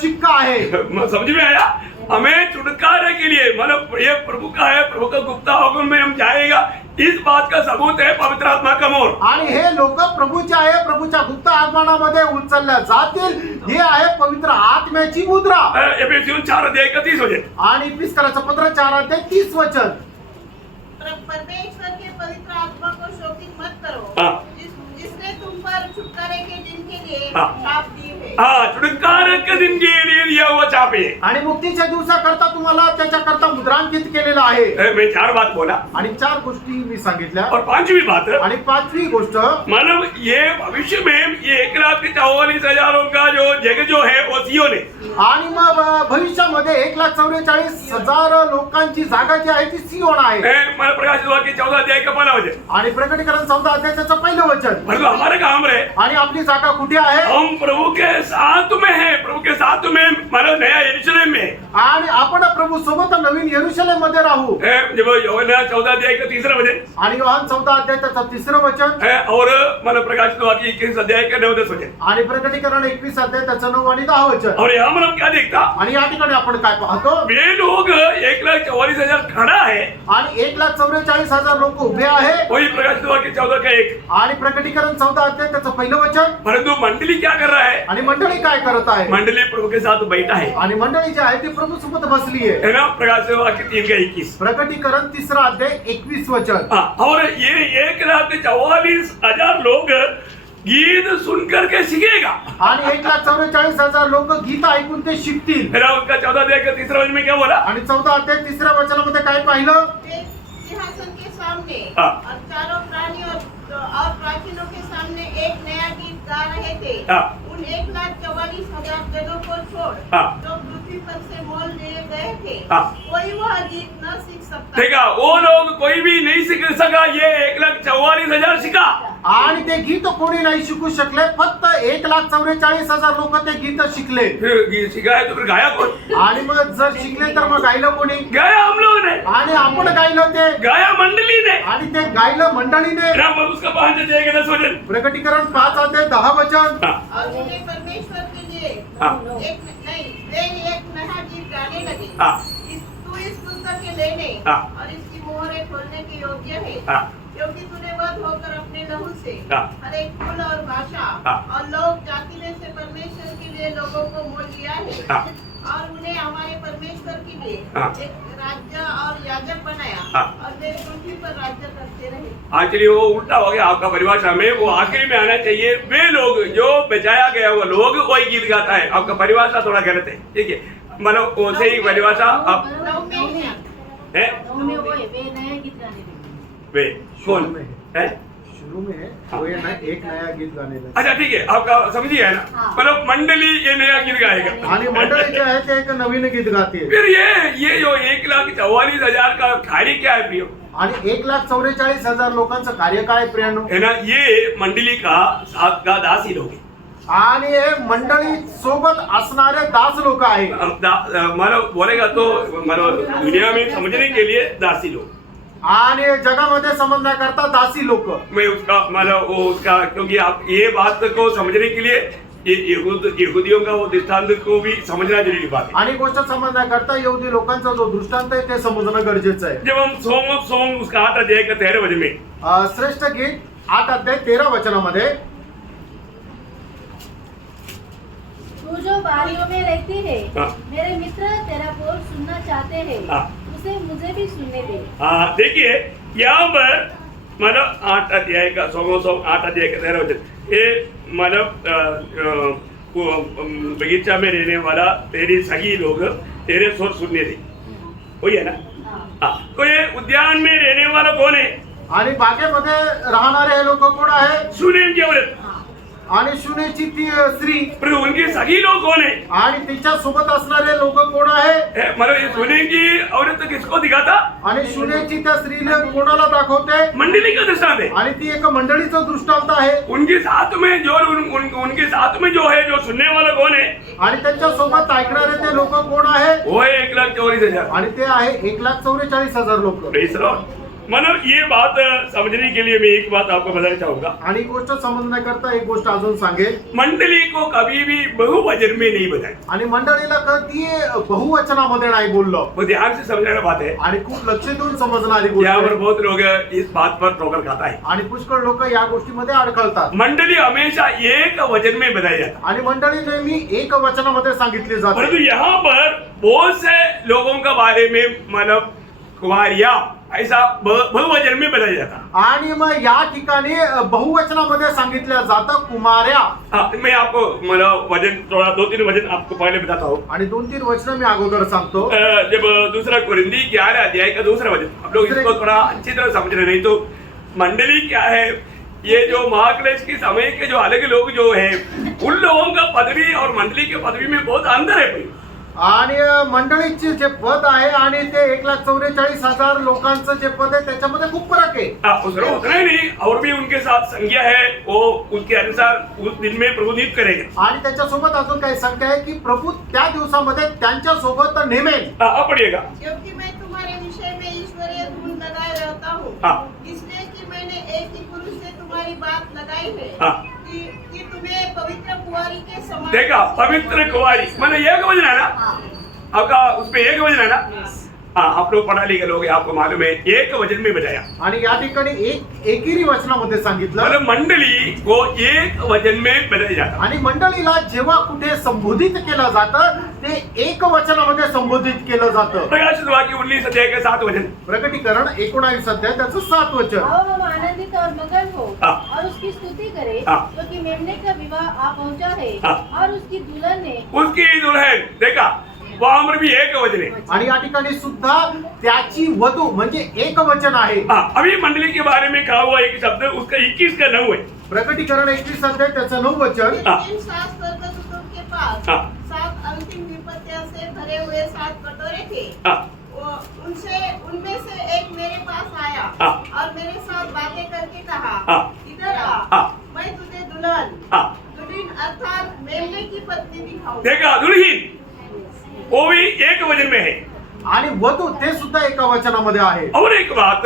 शिक्का आहे। समझ में आया? हमें छुटकारे के लिए, मतलब ये प्रभु का है, प्रभु का गुप्ता हुक्म में हम जाएगा, इस बात का सबूत है पवित्र आत्मा का मोहर। आणि हे लोक प्रभूचे आहे, प्रभूच्या गुप्त आगमनामध्ये उचलल्या जातील, हे आहे पवित्र आत्म्याची मुद्रा। एफएससी 4 अध्याय का 30 वचन। आणि पिस्कराचं पत्र 4 अध्याय 30 वचन। परमेश्वर के पवित्र आत्मा को शोकित मत करो, हाँ। जिसने तुम पर छुटकारे के दिन के लिए हाँ। छाप दी है। हाँ, छुटकारे के दिन के लिए दिया हुआ छाप है। आणि मुक्तीच्या दिवसाकरता तुम्हाला त्याच्याकरता मुद्रांकित केलेलं आहे. मैं 4 बात बोला आणि 4 गोष्टी मी सांगितल्या. और 5वीं बात, आणि 5वी गोष्ट, मानव ये भविष्य में ये 1,44,000 का जो जगह जो है वो सियोन है। आणि मग भविष्यामध्ये 1,44,000 लोकांची जागा जी आहे ती सियोन आहे. मैं प्रकाशित वाक्य 14 अध्याय का 1 वचन। आणि प्रकटीकरण 14 अध्यायाचं पहिलं वचन. परंतु हमारा काम रहे, आणि आपली जागा कुठे आहे? हम प्रभु के साथ में है, प्रभु के साथ में मानव नया यरूशलेम में। आणि आपण प्रभु सोबत नवीन यरूशलेम मध्ये राहू. जब यूहन्ना 14 अध्याय का 3 वचन आणि योहान 14 अध्यायाचं 3 वचन. और मानव प्रकाशित वाक्य 21 अध्याय का 9-10 वचन। आणि प्रकटीकरण 21 अध्यायाचं 9 आणि 10 वचन. और यहाँ मानव क्या देखता, आणि या ठिकाणी आपण काय पाहतो? वे लोग 1,44,000 खड़ा है, आणि 1,44,000 लोक उभे आहे. वही प्रकाशित वाक्य 14 का 1। आणि प्रकटीकरण 14 अध्यायाचं पहिलं वचन. परंतु मंडली क्या कर रहा है? आणि मंडळी काय करत आहे? मंडली प्रभु के साथ बैठा है, आणि मंडळी जी आहे ती प्रभू सोबत बसली आहे. है ना। प्रकाशित वाक्य 3 का 21। प्रकटीकरण 3 अध्याय 21 वचन. हाँ, और ये 1,44,000 लोग गीत सुनकर के सीखेगा, आणि 1,44,000 लोक गीत ऐकून ते शिकतील. है ना। उसका 14 अध्याय का 3 वचन में क्या बोला? आणि 14 अध्याय 3 वचनामध्ये काय पाहिलं? वे सिंहासन के सामने हाँ। और चारों प्राणी और प्राचीनों के सामने एक नया गीत गा रहे थे। हाँ। उन 1,44,000 जगहों को छोड़ हाँ। जो पृथ्वी पर से मोल लिए गए थे, हाँ। कोई वह गीत न सीख सकता। देखा, वो लोग कोई भी नहीं सीख सका, ये 1,44,000 सीखा। आणि ते गीत कोणी नाही शिकू शकले. फक्त 1,44,000 लोक ते गीत शिकले. फिर गीत सीखा है तो फिर गाया कौन? आणि मग जर शिकले तर मग गायलं कोणी? गाया हम लोग ने, आणि आपण गायलं ते. गाया मंडली ने। आणि ते गायलं मंडळीने. राम उसका 5 अध्याय का 10 वचन। प्रकटीकरण 5 अध्याय 10 वचन. हाँ, और उन्हें परमेश्वर के लिए हाँ। वे एक नया गीत गाने लगे। हाँ। तू इस पुस्तक के लेने हाँ। और इसकी मोहरें खोलने के योग्य है, हाँ। क्योंकि तूने वध होकर अपने लहू से हाँ। हर एक कुल और भाषा हाँ। और लोग जाति में से परमेश्वर के लिए लोगों को मोल लिया है, हाँ। और उन्हें हमारे परमेश्वर के लिए हाँ। एक राज्य और याजक बनाया, हाँ। और वे पृथ्वी पर राज्य करते रहे। एक्चुअली वो उल्टा हो गया आपका परिभाषा में, वो आखिरी में आना चाहिए। वे लोग जो बचाया गया वो लोग वही गीत गाता है। आपका परिभाषा थोड़ा गलत है, ठीक है। मतलब वो सही परिभाषा आप नौ में है। वे कौन है? शुरू में वो ये एक नया गीत गाने लगे. अच्छा ठीक है, आपका समझिए है ना। मतलब मंडली ये नया गीत गाएगा, आणि मंडळी जे आहे ते एक नवीन गीत गाते. फिर ये जो 1,44,000 का कार्य क्या है प्रियो? आणि 1,44,000 लोकांचं कार्य काय प्रियानो? है ना, ये मंडली का साथ का दासी लोग हैं। आणि हे मंडळी सोबत असणारे दास लोक आहेत. मतलब बोलेगा तो मतलब दुनिया में समझने के लिए दासी लोग, आणि जगामध्ये समजण्याकरता दासी लोक. मैं उसका मतलब वो उसका, क्योंकि आप ये बात को समझने के लिए ये यहूदियों का वो दृष्टांत को भी समझना जरूरी बात है। आणि गोष्ट समजण्याकरता यहुदी लोकांचा जो दृष्टांत आहे ते समजणं गरजेचं आहे. जब हम सोम उसका 8 अध्याय का 13 वचन में श्रेष्ठ गीत 8 अध्याय 13 वचनामध्ये, तू जो बारियों में रहती है, हाँ। मेरे मित्र तेरा बोल सुनना चाहते हैं, हाँ। उसे मुझे भी सुनने दे। हाँ, देखिए यहाँ पर मतलब 8 अध्याय का 8 अध्याय का 13 वचन, ये मतलब बगीचा में रहने वाला तेरी सगी लोग तेरे स्वर सुनने दे, वही है ना। हाँ, तो ये उद्यान में रहने वाला कौन है? आणि बागेमध्ये राहणारे हे लोक कोण आहे? सुनेम की औरत। आणि शुनेची ती स्त्री. पर उनके सगी लोग कौन है? आणि तिच्या सोबत असणारे लोक कोण आहे? मतलब ये सुनेम की औरत किसको दिखाता? आणि शुनेची त्या स्त्रीला कोणाला दाखवते? मंडली का दृष्टांत है। आणि ती एक मंडळीचं दृष्टांत आहे. उनके साथ में जो उनके साथ में जो है, जो सुनने वाला कौन है? आणि त्यांच्या सोबत ऐकणारे ते लोक कोण आहे? वो है 1,44,000। आणि ते आहे 1,44,000 लोक. Praise Lord. मतलब ये बात समझने के लिए मैं एक बात आपको बताना चाहूंगा। आणि गोष्ट समजण्याकरता एक गोष्ट अजून सांगेल. मंडली को कभी भी बहुवचन में नहीं बताया, आणि मंडळीला कधी बहुवचनामध्ये नाही बोललो. वो ध्यान से समझने वाली बात है। आणि खूप लक्ष देऊन समजणारी गोष्ट यहाँ पर आहे. बहुत लोग इस बात पर ठोकर खाता है। आणि पुष्कळ लोक या गोष्टीमध्ये अडखळतात. मंडली हमेशा एक वचन में बताई जाती आणि मंडळी नेहमी एक वचनामध्ये सांगितली है, जाते. परंतु यहाँ पर बहुत से लोगों के बारे में मतलब कुमारिया ऐसा बहुवचन में बताया जाता। आणि मग या ठिकाणी बहुवचनामध्ये सांगितलं जातं कुमार्या। हाँ, मैं आपको मतलब वजन थोड़ा 2-3 वजन आपको पहले बताता हूँ। आणि 2-3 वचनं मी अगोदर सांगतो। जब दूसरा कुरिन्दी 11 अध्याय का दूसरा वचन, आप लोग इसको थोड़ा अच्छी तरह समझ रहे, नहीं तो मंडली क्या है, ये जो महाक्लेश के समय के जो अलग लोग जो है उन लोगों का पदवी और मंडली के पदवी में बहुत अंतर है भाई। आणि मंडळीचे जे पद आहे आणि ते 1,44,000 लोकांचं जे पद आहे त्याच्यामध्ये खूप फरक आहे। उसमें उतना ही नहीं, और भी उनके साथ संज्ञा है, वो उसके अनुसार उस दिन में प्रभु नियुक्त करेगा। आणि त्याच्यासोबत अजून काही संख्या आहे की प्रभु त्या दिवसामध्ये त्यांच्या सोबत नेमेल। अब पढ़िएगा। क्योंकि मैं तुम्हारे विषय में ईश्वरीय धुन लगाए रहता हूँ, इसलिए कि मैंने एक ही पुरुष से तुम्हारी बात लगाई है कि तुम्हें पवित्र कुंवारी के समान। देखा, पवित्र कुंवारी मैंने एक वचन है ना आपका, उसमें एक वचन है ना। हाँ, आप लोग पढ़ा लिखे लोग, आपको मालूम है, एक वचन में बताया। आणि या ठिकाणी एकेरी वचनामध्ये सांगितलं, मतलब मंडली को एक वचन में बताया जाता। आणि मंडळीला जेव्हा कुठे संबोधित केलं जातं ते एक वचनामध्ये संबोधित केलं जातं। प्रकाशित वाक्य 19 अध्याय के 7 वचन, प्रकटीकरण 19 अध्याय त्याचं 7 वचन। आओ हम आनंदित और मगन हो हाँ। और उसकी स्तुति करें, हाँ। क्योंकि मेमने का विवाह आ पहुंचा है हाँ। और उसकी दुल्हन ने उसकी दुल्हन, देखा वहां पर भी एक वचन है। आणि या ठिकाणी सुद्धा त्याची वधू म्हणजे एक वचन आहे। हाँ, अभी मंडली के बारे में कहा हुआ एक शब्द, उसका 21 का 9 है। प्रकटीकरण 21 अध्याय त्याचं 9 वचन। इन 7 स्वर्गदूतों के पास हाँ। 7 अंतिम विपत्तियों से भरे हुए 7 कटोरे थे। हाँ, उनमें से एक मेरे पास आया हाँ। और मेरे साथ बातें करके कहा, हाँ। इधर हाँ। आ, मैं तुझे दुल्हन अर्थात मेमने की पत्नी दिखाऊं। देखा, दुल्हन वो भी एक वचन में है। आणि वधू ते सुद्धा एका वचनामध्ये आहे। और एक बात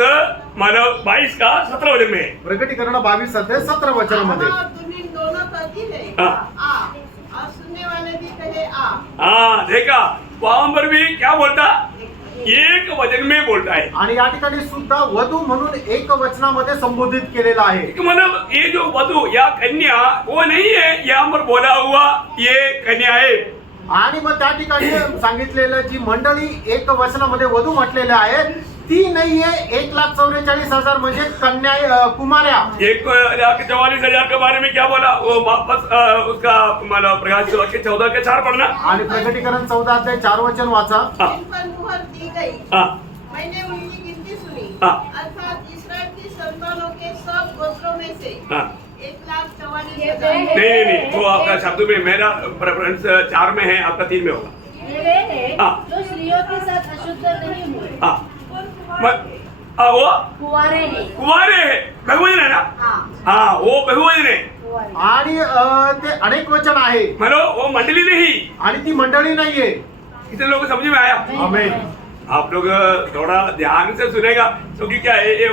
मानव 22 का 17 वचन में है। प्रकटीकरण 22 अध्याय 17 वचनामध्ये। और दुल्हन दोनों कहती है हाँ। आ, और सुनने वाले भी कहे आ। हाँ, देखा वहां पर भी क्या बोलता, एक वचन में बोलता है। आणि या ठिकाणी सुद्धा वधू म्हणून एक वचनामध्ये संबोधित केलेला आहे। मतलब ये जो वधु या कन्या वो नहीं है, यहाँ पर बोला हुआ ये कन्या है। आणि मग त्या ठिकाणी सांगितलेलं जी मंडळी एक वचनामध्ये वधू म्हटलेले आहे ती नाहीये 1,44,000 म्हणजे कन्या कुमार्या। 1,44,000 के बारे में क्या बोला, वो वापस उसका मतलब प्रकाशित वाक्य 14 के 4 पढ़ना। आणि प्रकटीकरण 14 अध्याय 4 वचन वाचा। जिन पर मुहर दी गई, हाँ, मैंने उनकी गिनती सुनी, हाँ। अर्थात इस्राएल की संतानों के सब गोत्रों में से हाँ। 1,44,000। नहीं, वो आपका शब्द में मेरा प्रेफरेंस 4 में है, आपका 3 में होगा। ये वे हैं हाँ। जो स्त्रियों के साथ अशुद्ध नहीं हुए, हाँ, वो कुंवारे हैं। कुंवारे है, बहुवचन है ना। हाँ, हाँ, वो बहुवचन है, कुंवारे। आणि ते अनेक वचन आहे मतलब वो मंडली नहीं। आणि ती मंडळी नाहीये। कितने लोग को समझ में आया? आमेन। आप लोग थोड़ा ध्यान से सुनेगा, क्योंकि क्या है ये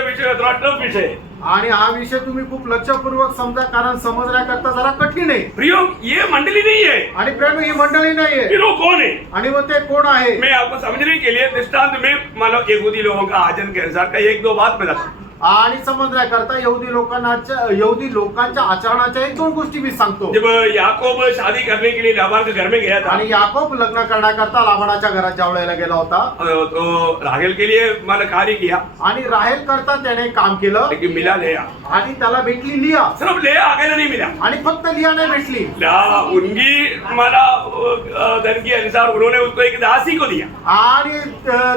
विषय थोड़ा टफ विषय है। आणि हा विषय तुम्ही खूप लक्षपूर्वक समजा, कारण समजण्याकरता जरा कठीण आहे। प्रियो, ये मंडली नहीं है, आणि प्रेम ही मंडळी नाहीये। फिर वो कौन है? आणि मग ते कोण आहे? मैं आपको समझने के लिए दृष्टांत में मतलब यहूदी लोगों का आचरण के अनुसार का 1-2 बात बताता हूं। आणि समजण्याकरता यहूदी लोकांच्या आचरणाच्या 1-2 गोष्टी मी सांगतो। जब याकूब शादी करने के लिए लाबान के घर में गया था, आणि याकोब लग्न करण्याकरता लाबानाच्या घरात जावळायला गेला होता तो राहेल के लिए मतलब कार्य किया, आणि राहेल करता त्याने काम केलं लेकिन मिला लिया, आणि त्याला भेटली लिया। सिर्फ ले आगे नहीं मिला। आणि फक्त लिया नाही भेटली, उनकी मला धन के अनुसार उन्होंने उसको एक दासी को दिया, आणि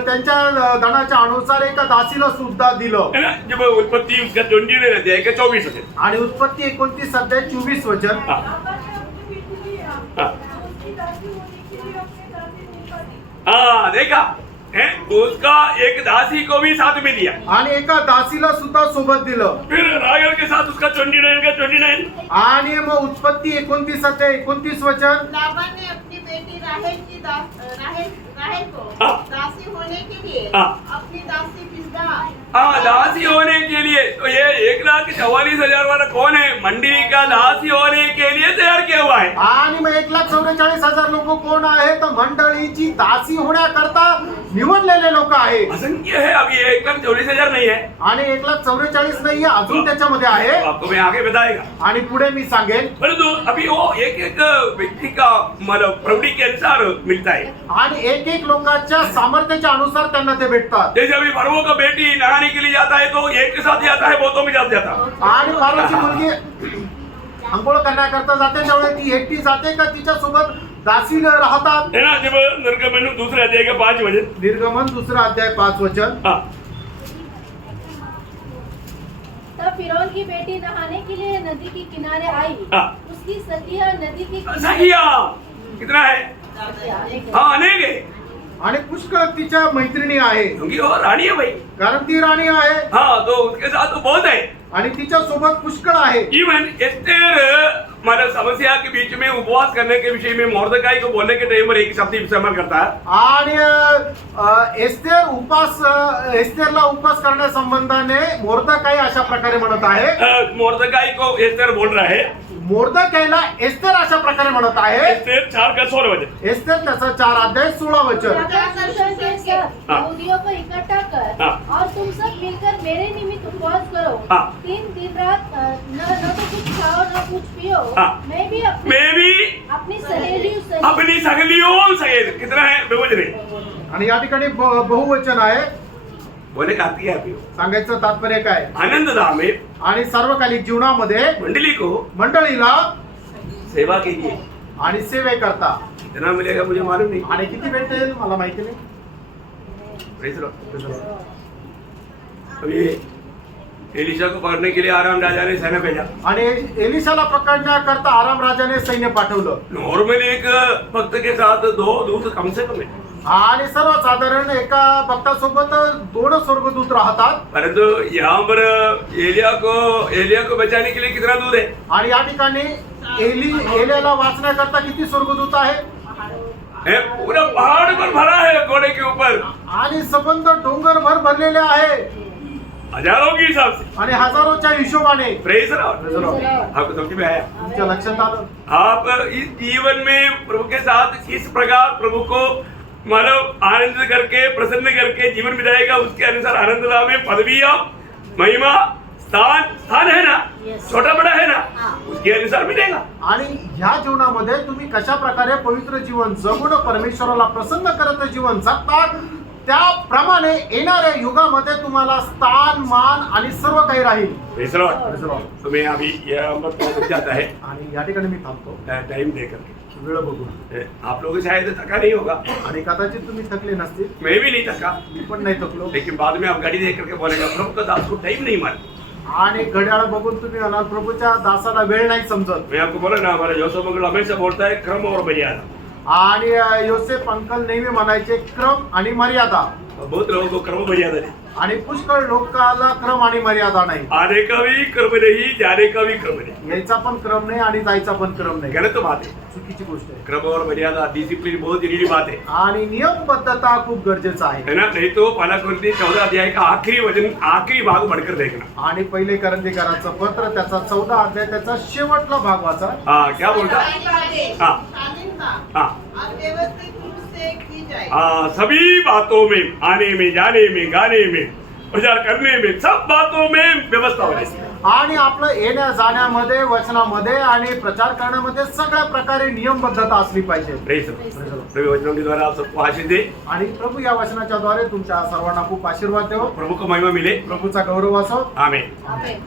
त्यांच्या धनाच्या अनुसार एका दासीला सुद्धा दिलं। है ना। जब उत्पत्ति उसका 20 अध्याय का 24 है। आणि उत्पत्ती 29 अध्याय 24 वचन। हाँ। हाँ, देखा है, उसका एक दासी को भी साथ में दिया, आणि एका दासीला सुद्धा सोबत दिलं। फिर राहेल के साथ उसका 29 का 29। आणि मग उत्पत्ती 29 अध्याय 29 वचन। लाबान ने अपनी बेटी राहेल को हाँ। दासी होने के लिए हाँ। अपनी दासी बिल्हा। हाँ, दासी होने के लिए, तो ये 1,44,000 वाला कौन है? मंडली का दासी होने के लिए तैयार किया हुआ है। आणि मग 1,44,000 लोक कोण आहे? तर मंडळीची दासी होण्याकरता निवडलेले लोक आहे असंख्य है। अभी 1,44,000 नहीं है, आणि 1,44,000 नाहीये, अजून त्याच्यामध्ये आहे आपको मैं आगे बताएगा। आणि पुढे मी सांगेन। परंतु अभी वो एक एक व्यक्ति का मतलब प्रवृत्ति के अनुसार मिलता है। आणि एक एक लोकांच्या सामर्थ्याच्या अनुसार त्यांना ते भेटतात। जैसे अभी फरो का बेटी नहाने के लिए जाता है तो एक के साथ जाता है, बहुतों में साथ जाता। आणि फारोची मुलगी अंघोळ करण्याकरता जाते त्यावेळी ती एकटी जाते का तिच्या सोबत दासी राहतात? है ना। जब निर्गमन दूसरे अध्याय का 5 वचन, निर्गमन 2 अध्याय 5 वचन। हाँ, तब फिरौन की बेटी नहाने के लिए नदी के किनारे आई। हाँ। उसकी सखियां नदी के सखिया कितना है? हाँ, अनेक है, आणि पुष्कळ तिच्या मैत्रिणी आहे, क्योंकि वो रानी है भाई। कारण ती राणी आहे हाँ, तो उसके साथ तो बहुत है। आणि तिच्या सोबत पुष्कळ आहे। इवन एस्तेर मतलब समस्या के बीच में उपवास करने के विषय में मोर्दकाई को बोलने के टाइम पर एक शब्द इस्तेमाल करता है। आणि एस्तेरला उपवास करण्यासंबंधाने मोर्दकाई अशा प्रकारे म्हणत आहे। मोर्दकाई को एस्तेर बोल रहा है। मोर्दकाईला एस्तेर अशा प्रकारे म्हणत आहे। एस्तेर 4 का 16 वचन। एस्तेर त्याचा 4 अध्याय 16 वचन। प्रकाशन के साथ हाँ। यहूदियों को इकट्ठा कर हाँ। और तुम सब मिलकर मेरे निमित्त उपवास करो। हाँ। 3 दिन रात न तो कुछ खाओ न कुछ पियो। हाँ। मैं भी अपनी सहेलियों सहित कितना है? बहुवचन है। आणि या ठिकाणी बहुवचन आहे। बोले का आती है अभी वो। सांगायचं तात्पर्य काय? आनंददा में आणि सार्वकालिक जीवनामध्ये मंडली को मंडळीला सेवा कीजिए। आणि सेवे करता। कितना मिलेगा मुझे मालूम नहीं। आणि किती भेटेल मला माहिती नाही। Praise Lord. अभी एलिशा को पकड़ने के लिए आराम राजा ने सैन्य भेजा। आणि एलिशाला पकडण्याकरता आराम राजाने सैन्य पाठवलं। नॉर्मली एक भक्त के साथ 2 दूत कम से कम है, आणि सर्वसाधारण एका भक्तासोबत 2 स्वर्गदूत राहतात। परंतु यहाँ पर एलिया को बचाने के लिए कितना दूध है? आणि या ठिकाणी एलियाला वाचण्याकरता किती स्वर्गदूत आहे? पूरा पहाड़ पर भरा है घोड़े के ऊपर, आणि संबंध डोंगर भर भरलेले आहे हजारों के हिसाब से। आणि हजारोच्या हिशोबाने। Praise Lord. आपको समझ में आया? तुमच्या लक्षात आलं? आप इस जीवन में प्रभु के साथ किस प्रकार प्रभु को मानव आनंद करके प्रसन्न करके जीवन बिताएगा, उसके अनुसार आनंददा में पदवियां महिमा स्थान है ना, छोटा बड़ा है ना, उसके अनुसार मिलेगा। आणि ह्या जीवनामध्ये तुम्ही कशा प्रकारे पवित्र जीवन जगून परमेश्वराला प्रसन्न करत जीवन जगतात त्याप्रमाणे येणाऱ्या युगामध्ये तुम्हाला स्थान मान आणि सर्व काही राहील। Praise Lord. तो मैं अभी यहाँ पर पहुंच जाता है आणि या ठिकाणी मी थांबतो टाइम देकर। वेळ बघून। आप लोग शायद थका नहीं होगा, आणि कदाचित तुम्ही थकले नसतील, मैं भी नहीं थका, मी पण नाही थकलो। लेकिन बाद में आप गाड़ी देख करके बोलेगा प्रभु का दास को टाइम नहीं मालूम। आणि घड्याळ बघून तुम्ही म्हणाल प्रभूच्या दासाला वेळ नाही समजत। मैं आपको बोला ना, हमारा जोसेफ अंकल हमेशा बोलता है क्रम और मर्यादा। आणि योसेफ अंकल नेहमी म्हणायचे क्रम आणि मर्यादा। बहुत लोगों को क्रम मर्यादा नहीं, आणि पुष्कळ लोकांना क्रम आणि मर्यादा नाही। आने का भी क्रम नहीं, जाने का भी क्रम नहीं। यायचा पण क्रम नाही आणि जायचा पण क्रम नाही। गलत बात है। चुकीची गोष्ट आहे। क्रम और मर्यादा डिसिप्लिन बहुत जरूरी बात है, आणि नियमबद्धता खूप गरजेचं आहे। है ना। नहीं तो पहला कुरिन्थियों 14 अध्याय का आखिरी भाग पढ़कर देखना। आणि पहिले करंदीकरांचं पत्र त्याचा 14 अध्याय त्याचा शेवटला भाग वाचा। हाँ, क्या बोलता? हाँ। शालीनता हाँ, और व्यवस्थित रूप से की जाए। हाँ, सभी बातों में, आने में, जाने में, गाने में, प्रचार करने में, सब बातों में व्यवस्था होनी चाहिए। आणि आपलं येण्या जाण्यामध्ये वचनामध्ये आणि प्रचार करण्यामध्ये सगळ्या प्रकारे नियमबद्धता असली पाहिजे। Praise Lord. प्रभु वचनों के द्वारा आप सबको आशीष दे, आणि प्रभू या वचनाच्या द्वारे तुमच्या सर्वांना खूप आशीर्वाद देव। प्रभु को महिमा मिले। प्रभूचा गौरव असो। आमीन। आमेन।